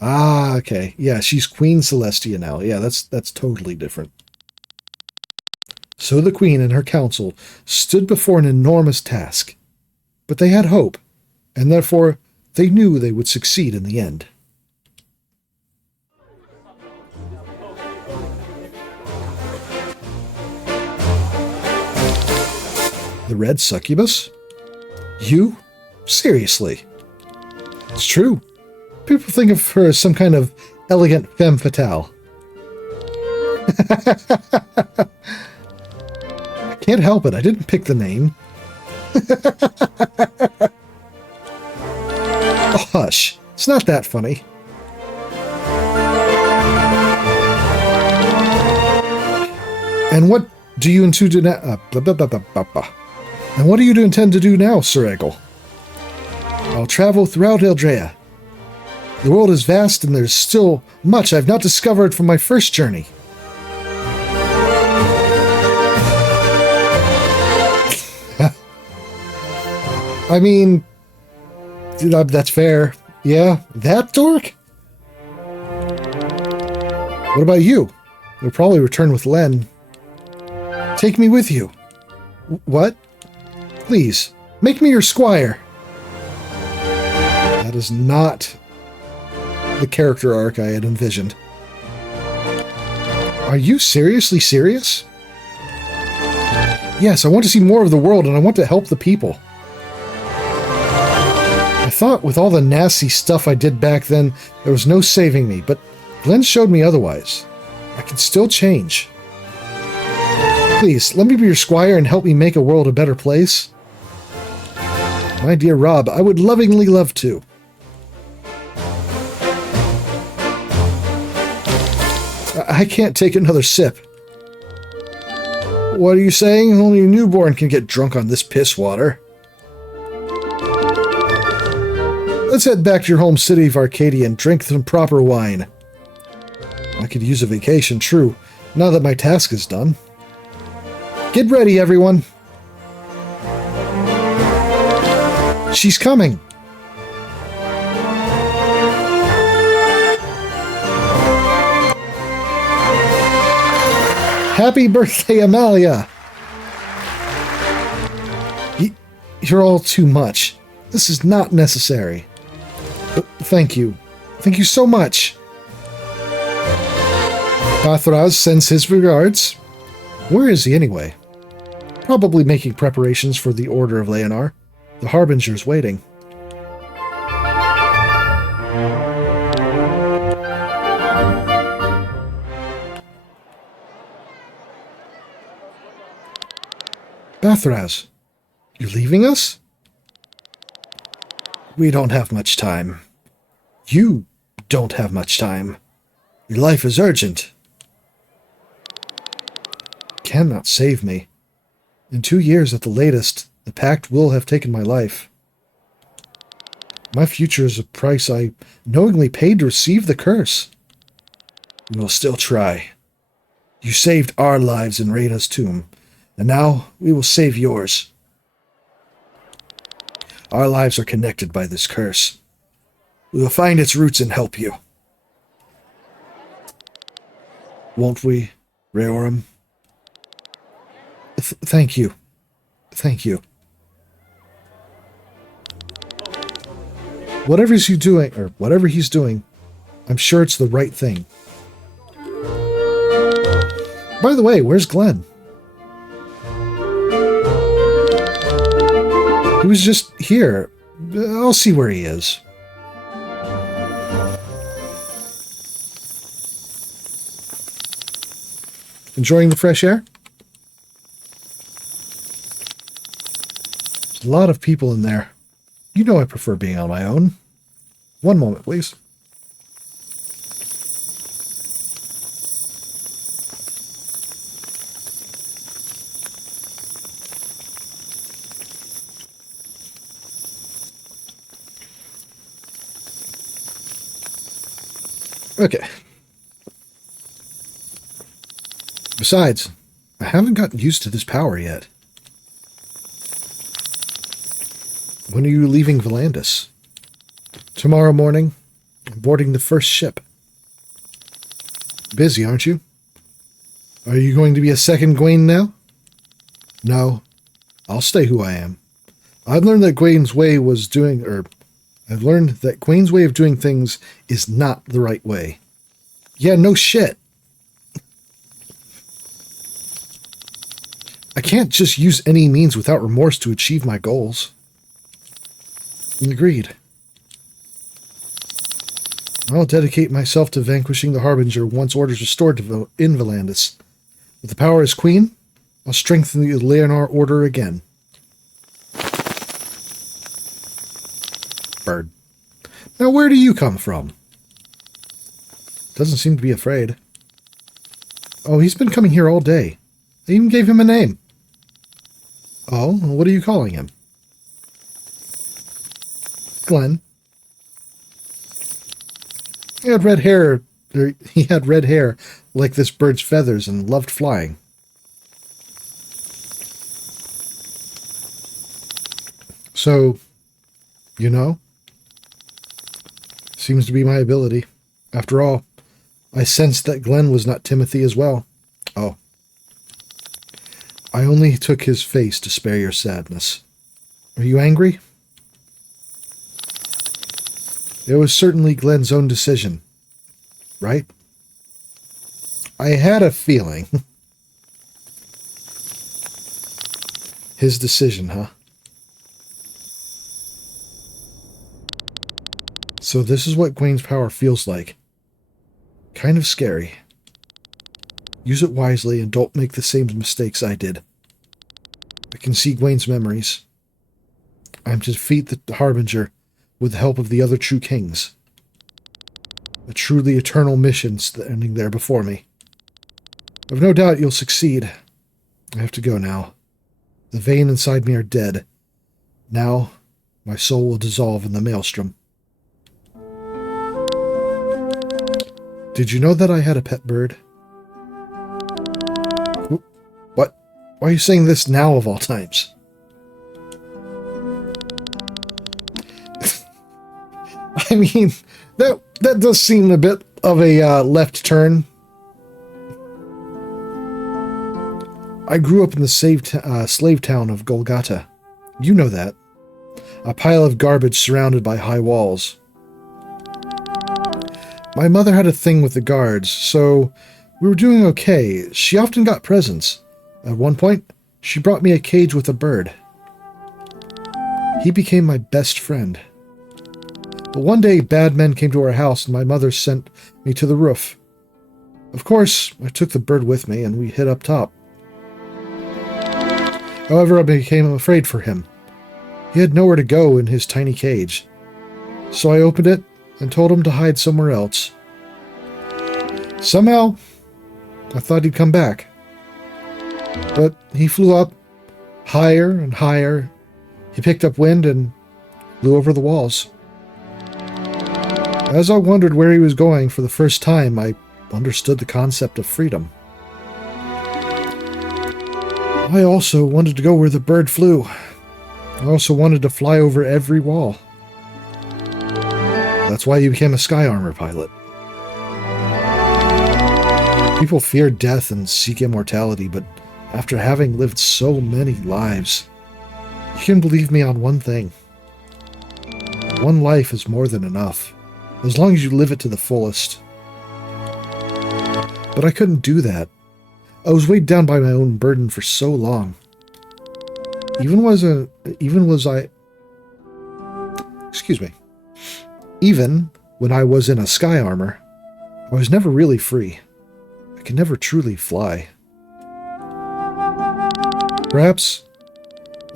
Ah, okay. Yeah, she's Queen Celestia now. Yeah, that's totally different. So the queen and her council stood before an enormous task. But they had hope, and therefore they knew they would succeed in the end. The Red Succubus? You? Seriously? It's true. People think of her as some kind of elegant femme fatale. I can't help it. I didn't pick the name. Oh, hush. It's not that funny. And what do you intend to do now? And what do you intend to do now, Sir Egil? I'll travel throughout Eldrea. The world is vast, and there's still much I've not discovered from my first journey. I mean, that's fair. Yeah, that dork? What about you? You'll probably return with Len. Take me with you. What? Please, make me your squire. That is not the character arc I had envisioned. Are you seriously serious? Yes, I want to see more of the world and I want to help the people. I thought with all the nasty stuff I did back then, there was no saving me, but Glenn showed me otherwise. I can still change. Please, let me be your squire and help me make a world a better place. My dear Rob, I would lovingly love to. I can't take another sip. What are you saying? Only a newborn can get drunk on this piss water. Let's head back to your home city of Arcadia and drink some proper wine. I could use a vacation, true, now that my task is done. Get ready, everyone. She's coming. Happy birthday, Amalia! You're all too much. This is not necessary. But thank you. Thank you so much. Pathraz sends his regards. Where is he anyway? Probably making preparations for the Order of Leonar. The Harbinger's waiting. Pathraz, you leaving us? We don't have much time. You don't have much time. Your life is urgent. Cannot save me. In 2 years at the latest, the Pact will have taken my life. My future is a price I knowingly paid to receive the curse. We will still try. You saved our lives in Rada's tomb, and now we will save yours. Our lives are connected by this curse. We will find its roots and help you. Won't we, Raorim? Thank you. Thank you. Whatever he's doing, I'm sure it's the right thing. By the way, where's Glenn? He was just here. I'll see where he is. Enjoying the fresh air? There's a lot of people in there. You know I prefer being on my own. One moment, please. Okay. Besides, I haven't gotten used to this power yet. When are you leaving Valandis? Tomorrow morning, I'm boarding the first ship. Busy, aren't you? Are you going to be a second Gwaine now? No, I'll stay who I am. I've learned that Gwaine's way of doing things is not the right way. Yeah, no shit. I can't just use any means without remorse to achieve my goals. Agreed. I'll dedicate myself to vanquishing the Harbinger once order's restored in Valandis. With the power as queen, I'll strengthen the Leonar Order again. Bird. Now where do you come from? Doesn't seem to be afraid. Oh, he's been coming here all day. I even gave him a name. Oh, what are you calling him? Glenn. He had red hair like this bird's feathers and loved flying. So, you know, seems to be my ability. After all, I sensed that Glenn was not Timothy as well. Oh. I only took his face to spare your sadness. Are you angry? It was certainly Glenn's own decision, right? I had a feeling. His decision, huh? So this is what Gwen's power feels like. Kind of scary. Use it wisely and don't make the same mistakes I did. I can see Gwen's memories. I'm to defeat the Harbinger with the help of the other true kings. A truly eternal mission standing there before me. I've no doubt you'll succeed. I have to go now. The vein inside me are dead. Now, my soul will dissolve in the maelstrom. Did you know that I had a pet bird? What? Why are you saying this now of all times? I mean, that does seem a bit of a left turn. I grew up in the slave town of Golgotha. You know that. A pile of garbage surrounded by high walls. My mother had a thing with the guards, so we were doing okay. She often got presents. At one point, she brought me a cage with a bird. He became my best friend. But one day, bad men came to our house, and my mother sent me to the roof. Of course, I took the bird with me, and we hid up top. However, I became afraid for him. He had nowhere to go in his tiny cage. So I opened it and told him to hide somewhere else. Somehow, I thought he'd come back. But he flew up, higher and higher. He picked up wind and flew over the walls. As I wondered where he was going for the first time, I understood the concept of freedom. I also wanted to go where the bird flew. I also wanted to fly over every wall. That's why you became a sky armor pilot. People fear death and seek immortality, but after having lived so many lives, you can believe me on one thing. One life is more than enough, as long as you live it to the fullest. But I couldn't do that. I was weighed down by my own burden for so long. Even when I was in a sky armor, I was never really free. I could never truly fly. Perhaps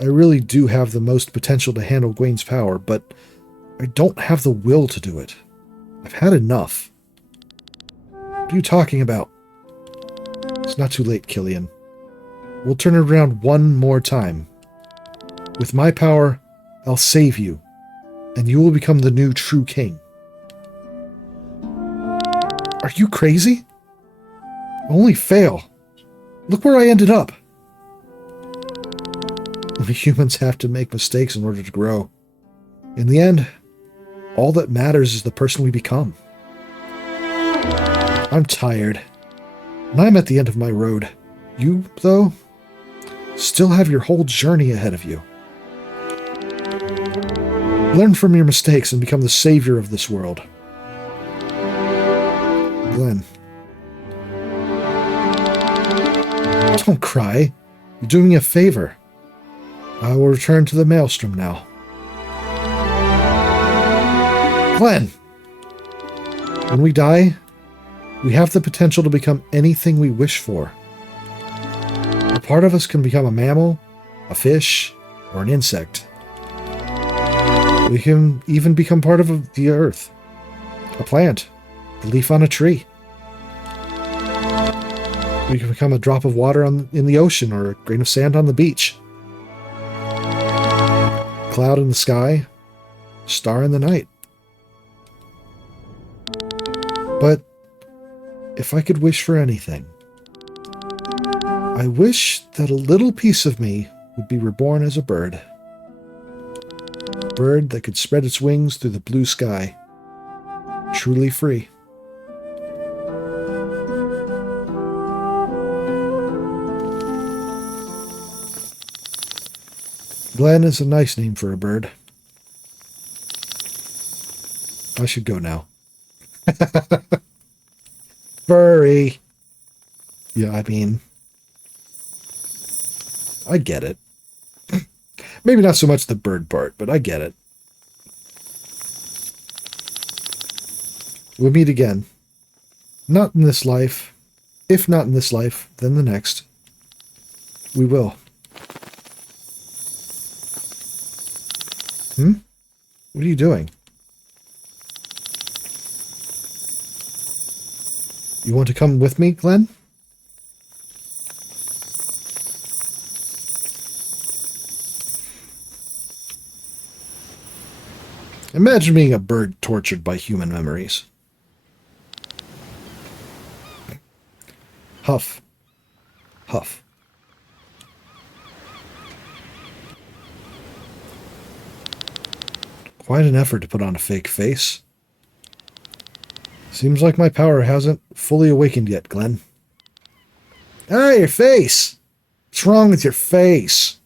I really do have the most potential to handle Gwen's power, but I don't have the will to do it. I've had enough. What are you talking about? It's not too late, Killian. We'll turn it around one more time. With my power, I'll save you, and you will become the new true king. Are you crazy? Only fail. Look where I ended up. We humans have to make mistakes in order to grow. In the end, all that matters is the person we become. I'm tired, and I'm at the end of my road. You, though, still have your whole journey ahead of you. Learn from your mistakes and become the savior of this world. Glenn. Don't cry. You're doing me a favor. I will return to the maelstrom now. Glenn! When we die, we have the potential to become anything we wish for. A part of us can become a mammal, a fish, or an insect. We can even become part of the earth, a plant, a leaf on a tree. We can become a drop of water in the ocean or a grain of sand on the beach. Cloud in the sky, star in the night. But if I could wish for anything, I wish that a little piece of me would be reborn as a bird. bird that could spread its wings through the blue sky. Truly free. Glenn is a nice name for a bird. I should go now. Furry. Yeah, I mean, I get it. Maybe not so much the bird part, but I get it. We'll meet again. Not in this life. If not in this life, then the next. We will. What are you doing? You want to come with me, Glenn? Imagine being a bird tortured by human memories. Huff. Huff. Quite an effort to put on a fake face. Seems like my power hasn't fully awakened yet, Glenn. Ah, your face! What's wrong with your face?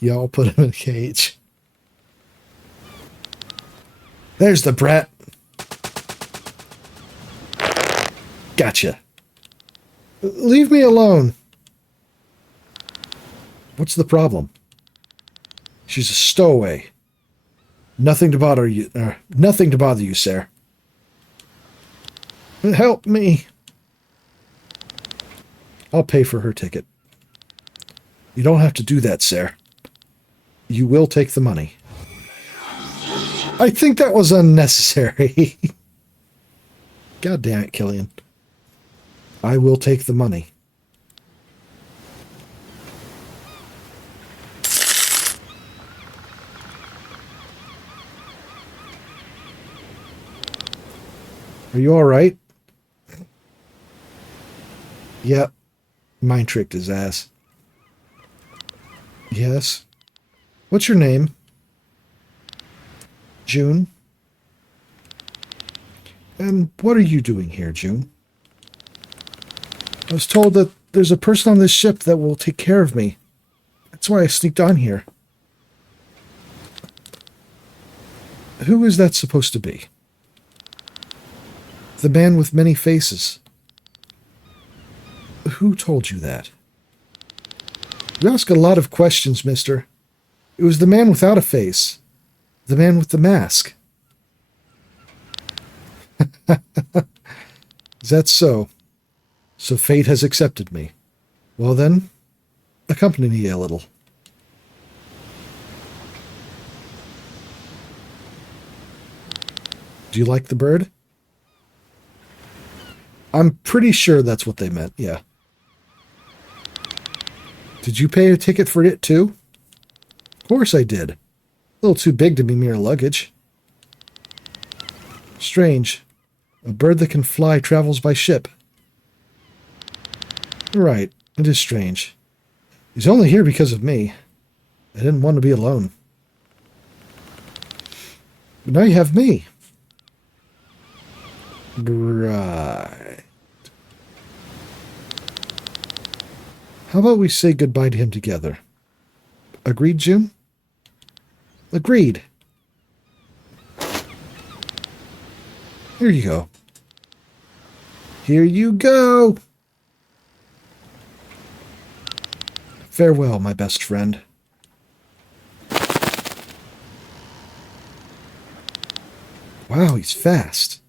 Y'all put him in a cage. There's the brat. Gotcha. Leave me alone. What's the problem? She's a stowaway. Nothing to bother you. Nothing to bother you, sir. Help me. I'll pay for her ticket. You don't have to do that, sir. You will take the money. I think that was unnecessary. God damn it, Killian. I will take the money. Are you alright? Yep. Mind tricked his ass. Yes. What's your name? June. And what are you doing here, June? I was told that there's a person on this ship that will take care of me. That's why I sneaked on here. Who is that supposed to be? The man with many faces. Who told you that? You ask a lot of questions, mister. It was the man without a face. The man with the mask. Is that so? So fate has accepted me. Well then, accompany me a little. Do you like the bird? I'm pretty sure that's what they meant, yeah. Did you pay a ticket for it too? Of course I did. A little too big to be mere luggage. Strange. A bird that can fly travels by ship. Right, it is strange. He's only here because of me. I didn't want to be alone. But now you have me. Right. How about we say goodbye to him together? Agreed, June? Agreed. Here you go. Here you go. Farewell, my best friend. Wow, he's fast.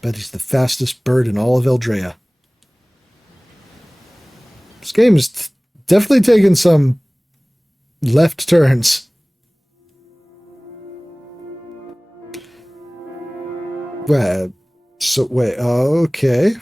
Bet he's the fastest bird in all of Eldrea. This game is definitely taking some left turns. Well, so wait, okay.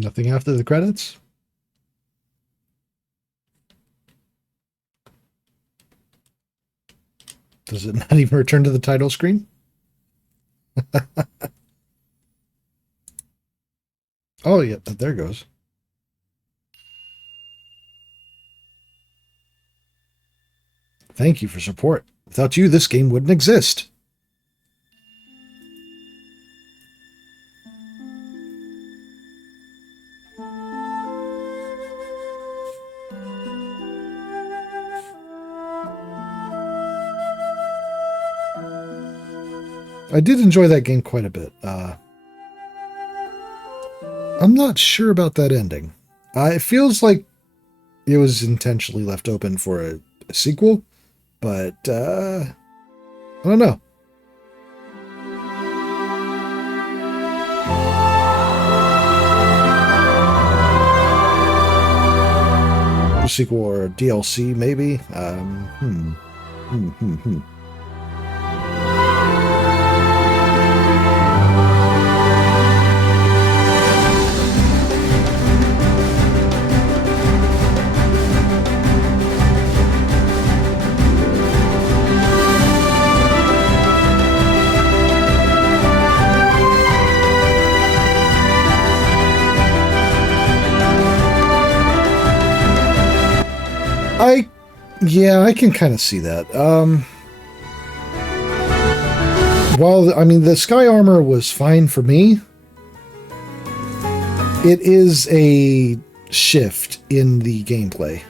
Nothing after the credits? Does it not even return to the title screen? Oh, yeah, there it goes. Thank you for support. Without you, this game wouldn't exist. I did enjoy that game quite a bit. I'm not sure about that ending. It feels like it was intentionally left open for a sequel, but I don't know. A sequel or a DLC, maybe? Yeah, I can kind of see that. While, I mean, the Sky Armor was fine for me, it is a shift in the gameplay.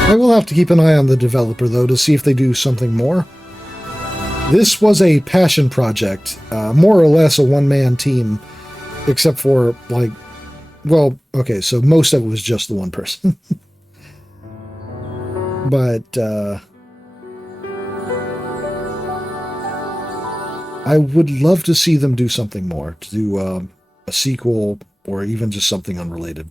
I will have to keep an eye on the developer, though, to see if they do something more. This was a passion project, more or less a one-man team, except for, like, well, okay, so most of it was just the one person. But, I would love to see them do something more, to do a sequel, or even just something unrelated.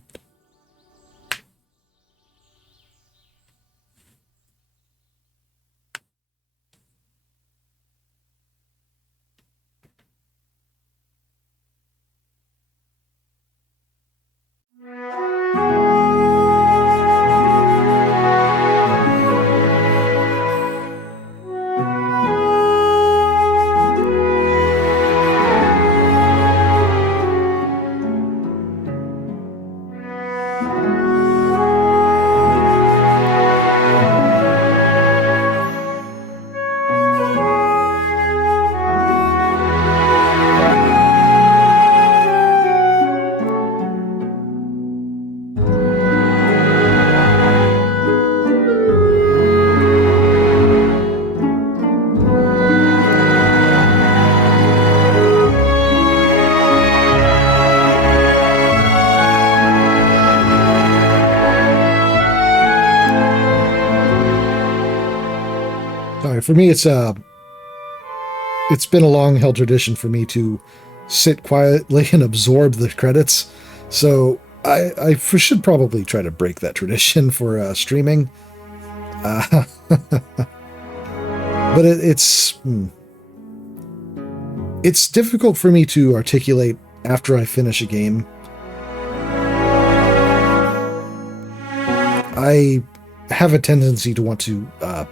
For me, it's been a long-held tradition for me to sit quietly and absorb the credits. So I should probably try to break that tradition for streaming. But it's difficult for me to articulate after I finish a game. I have a tendency to want to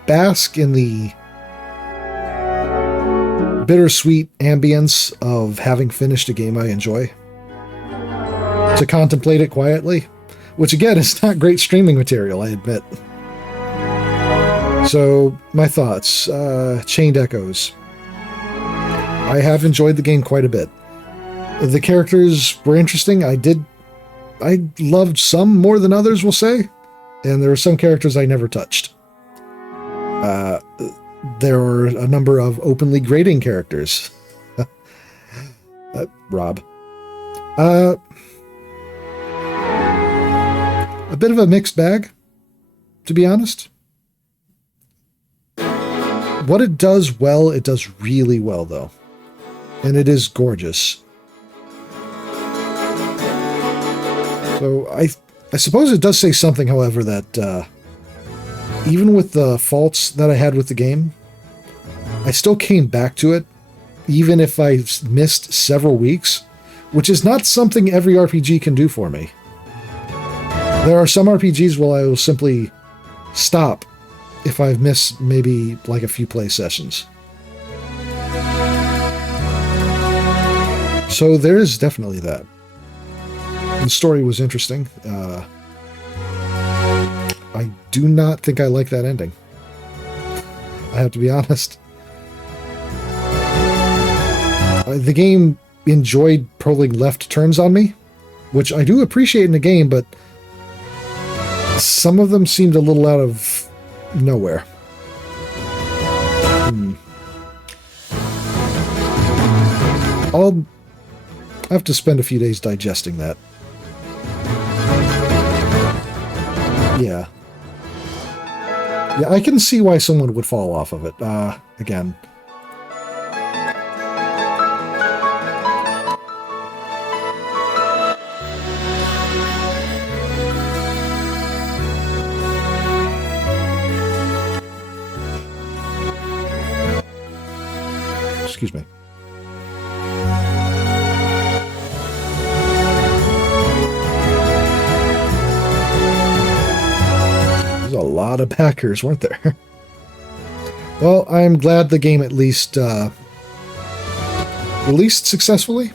bask in the bittersweet ambience of having finished a game I enjoy, to contemplate it quietly, which again is not great streaming material, I admit. So, my thoughts. Chained Echoes. I have enjoyed the game quite a bit. The characters were interesting. I loved some more than others, we'll say. And there were some characters I never touched. There were a number of openly grating characters. Rob. A bit of a mixed bag, to be honest. What it does well, it does really well, though. And it is gorgeous. So I suppose it does say something, however, that even with the faults that I had with the game, I still came back to it, even if I missed several weeks, which is not something every RPG can do for me. There are some RPGs where I will simply stop if I've missed maybe like a few play sessions. So there is definitely that. The story was interesting. I do not think I like that ending. I have to be honest. The game enjoyed pulling left turns on me, which I do appreciate in the game, but some of them seemed a little out of nowhere. I'll have to spend a few days digesting that. Yeah. Yeah, I can see why someone would fall off of it. Again. Excuse me. There's a lot of backers, weren't there? Well, I'm glad the game at least released successfully.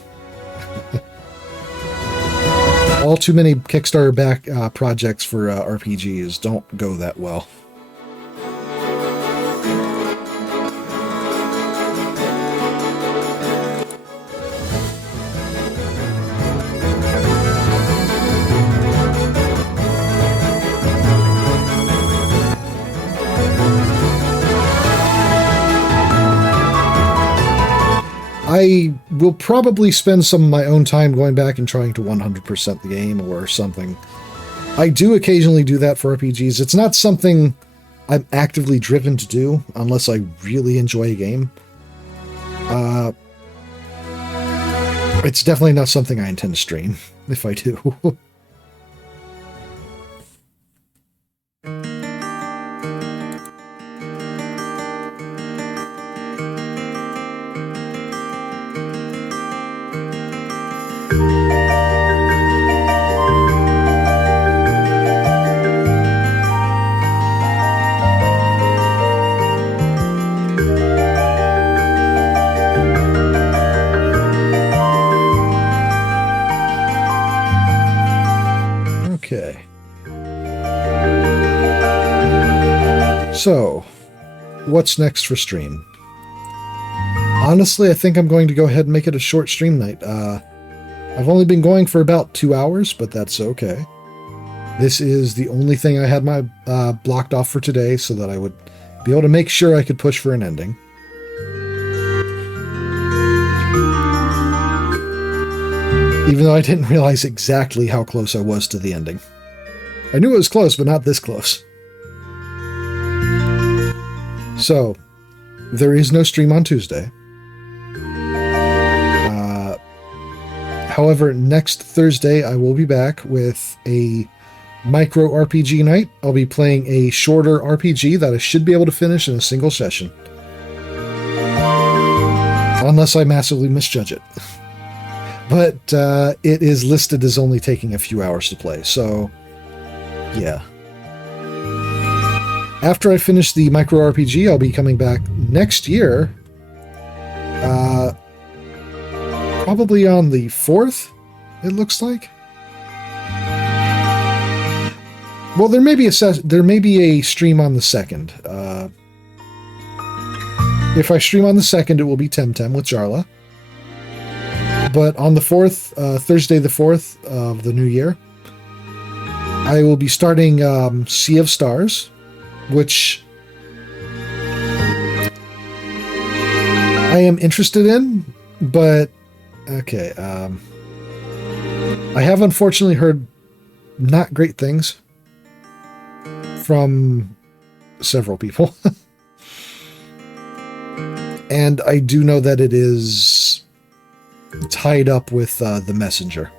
All too many Kickstarter back projects for RPGs don't go that well. I will probably spend some of my own time going back and trying to 100% the game or something. I do occasionally do that for RPGs. It's not something I'm actively driven to do unless I really enjoy a game. It's definitely not something I intend to stream, if I do. So, what's next for stream? Honestly, I think I'm going to go ahead and make it a short stream night. I've only been going for about 2 hours, but that's okay. This is the only thing I had my blocked off for today so that I would be able to make sure I could push for an ending. Even though I didn't realize exactly how close I was to the ending. I knew it was close, but not this close. So, there is no stream on Tuesday. However, next Thursday I will be back with a micro RPG night. I'll be playing a shorter RPG that I should be able to finish in a single session. Unless I massively misjudge it. But it is listed as only taking a few hours to play, so yeah. After I finish the micro RPG, I'll be coming back next year. Probably on the 4th, it looks like. Well, there may be a stream on the 2nd. If I stream on the 2nd, it will be Temtem with Jarla. But on the 4th, Thursday the 4th of the new year, I will be starting Sea of Stars, which I am interested in, but okay. I have unfortunately heard not great things from several people. And I do know that it is tied up with the messenger,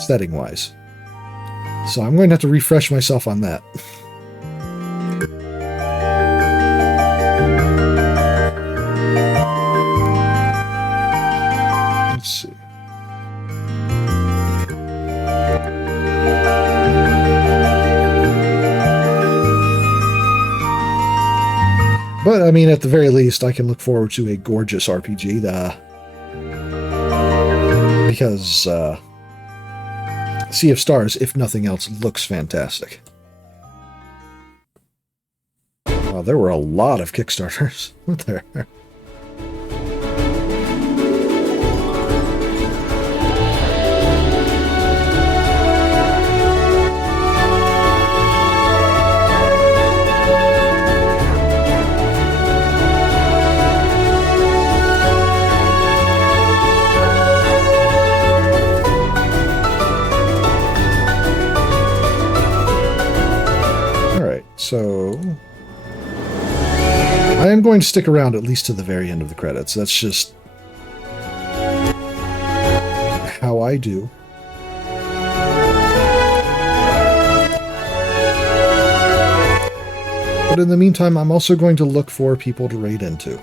setting-wise. So I'm going to have to refresh myself on that. Let's see. But, I mean, at the very least, I can look forward to a gorgeous RPG, because Sea of Stars, if nothing else, looks fantastic. Wow, there were a lot of Kickstarters there. So, I am going to stick around at least to the very end of the credits. That's just how I do. But in the meantime, I'm also going to look for people to raid into.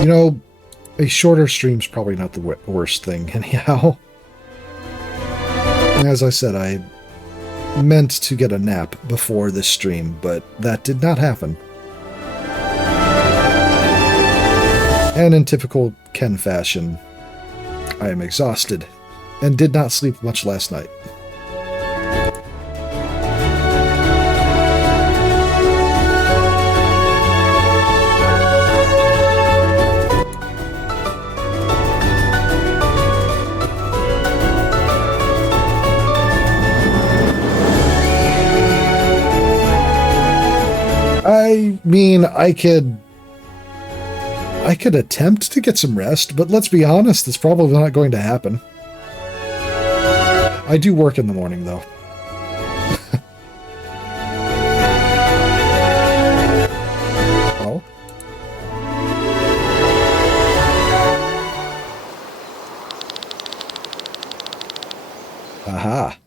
You know, a shorter stream's probably not the worst thing, anyhow. As I said, I meant to get a nap before this stream, but that did not happen. And in typical Ken fashion, I am exhausted, and did not sleep much last night. I mean, I could attempt to get some rest, but let's be honest, it's probably not going to happen. I do work in the morning, though. Oh? Aha.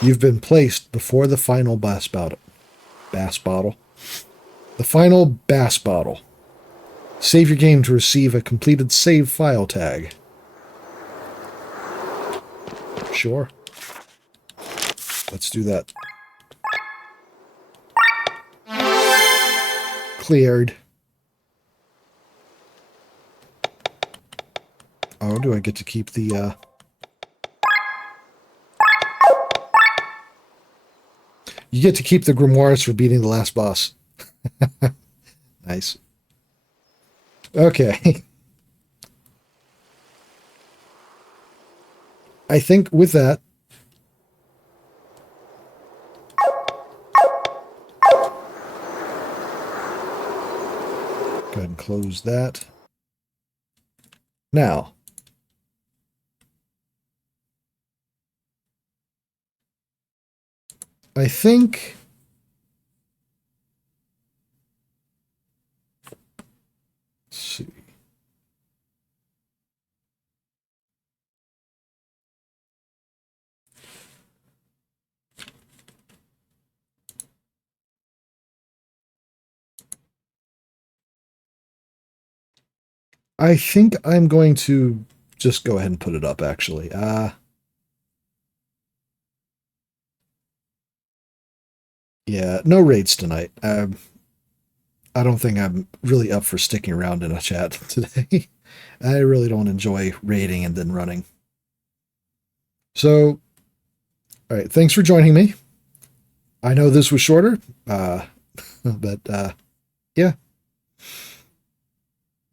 You've been placed before the final bass bottle. The final bass bottle. Save your game to receive a completed save file tag. Sure. Let's do that. Cleared. Oh, do I get to keep the, You get to keep the grimoires for beating the last boss. Nice. Okay. I think with that, go ahead and close that. Now, I think let's see. I think I'm going to just go ahead and put it up, actually. Yeah, no raids tonight. I don't think I'm really up for sticking around in a chat today. I really don't enjoy raiding and then running. So, all right, thanks for joining me. I know this was shorter, but yeah.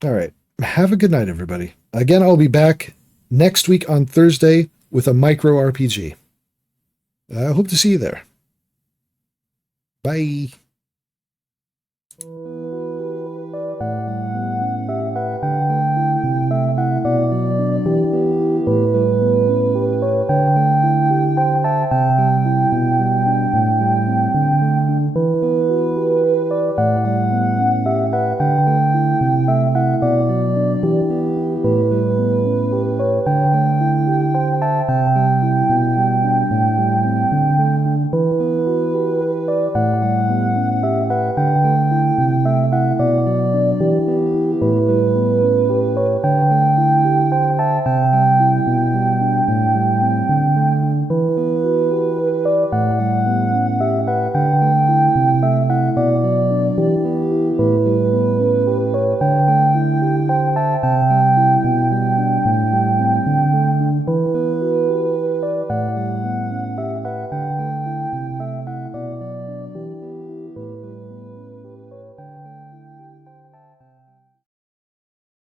All right. Have a good night, everybody. Again, I'll be back next week on Thursday with a micro RPG. I hope to see you there. Bye.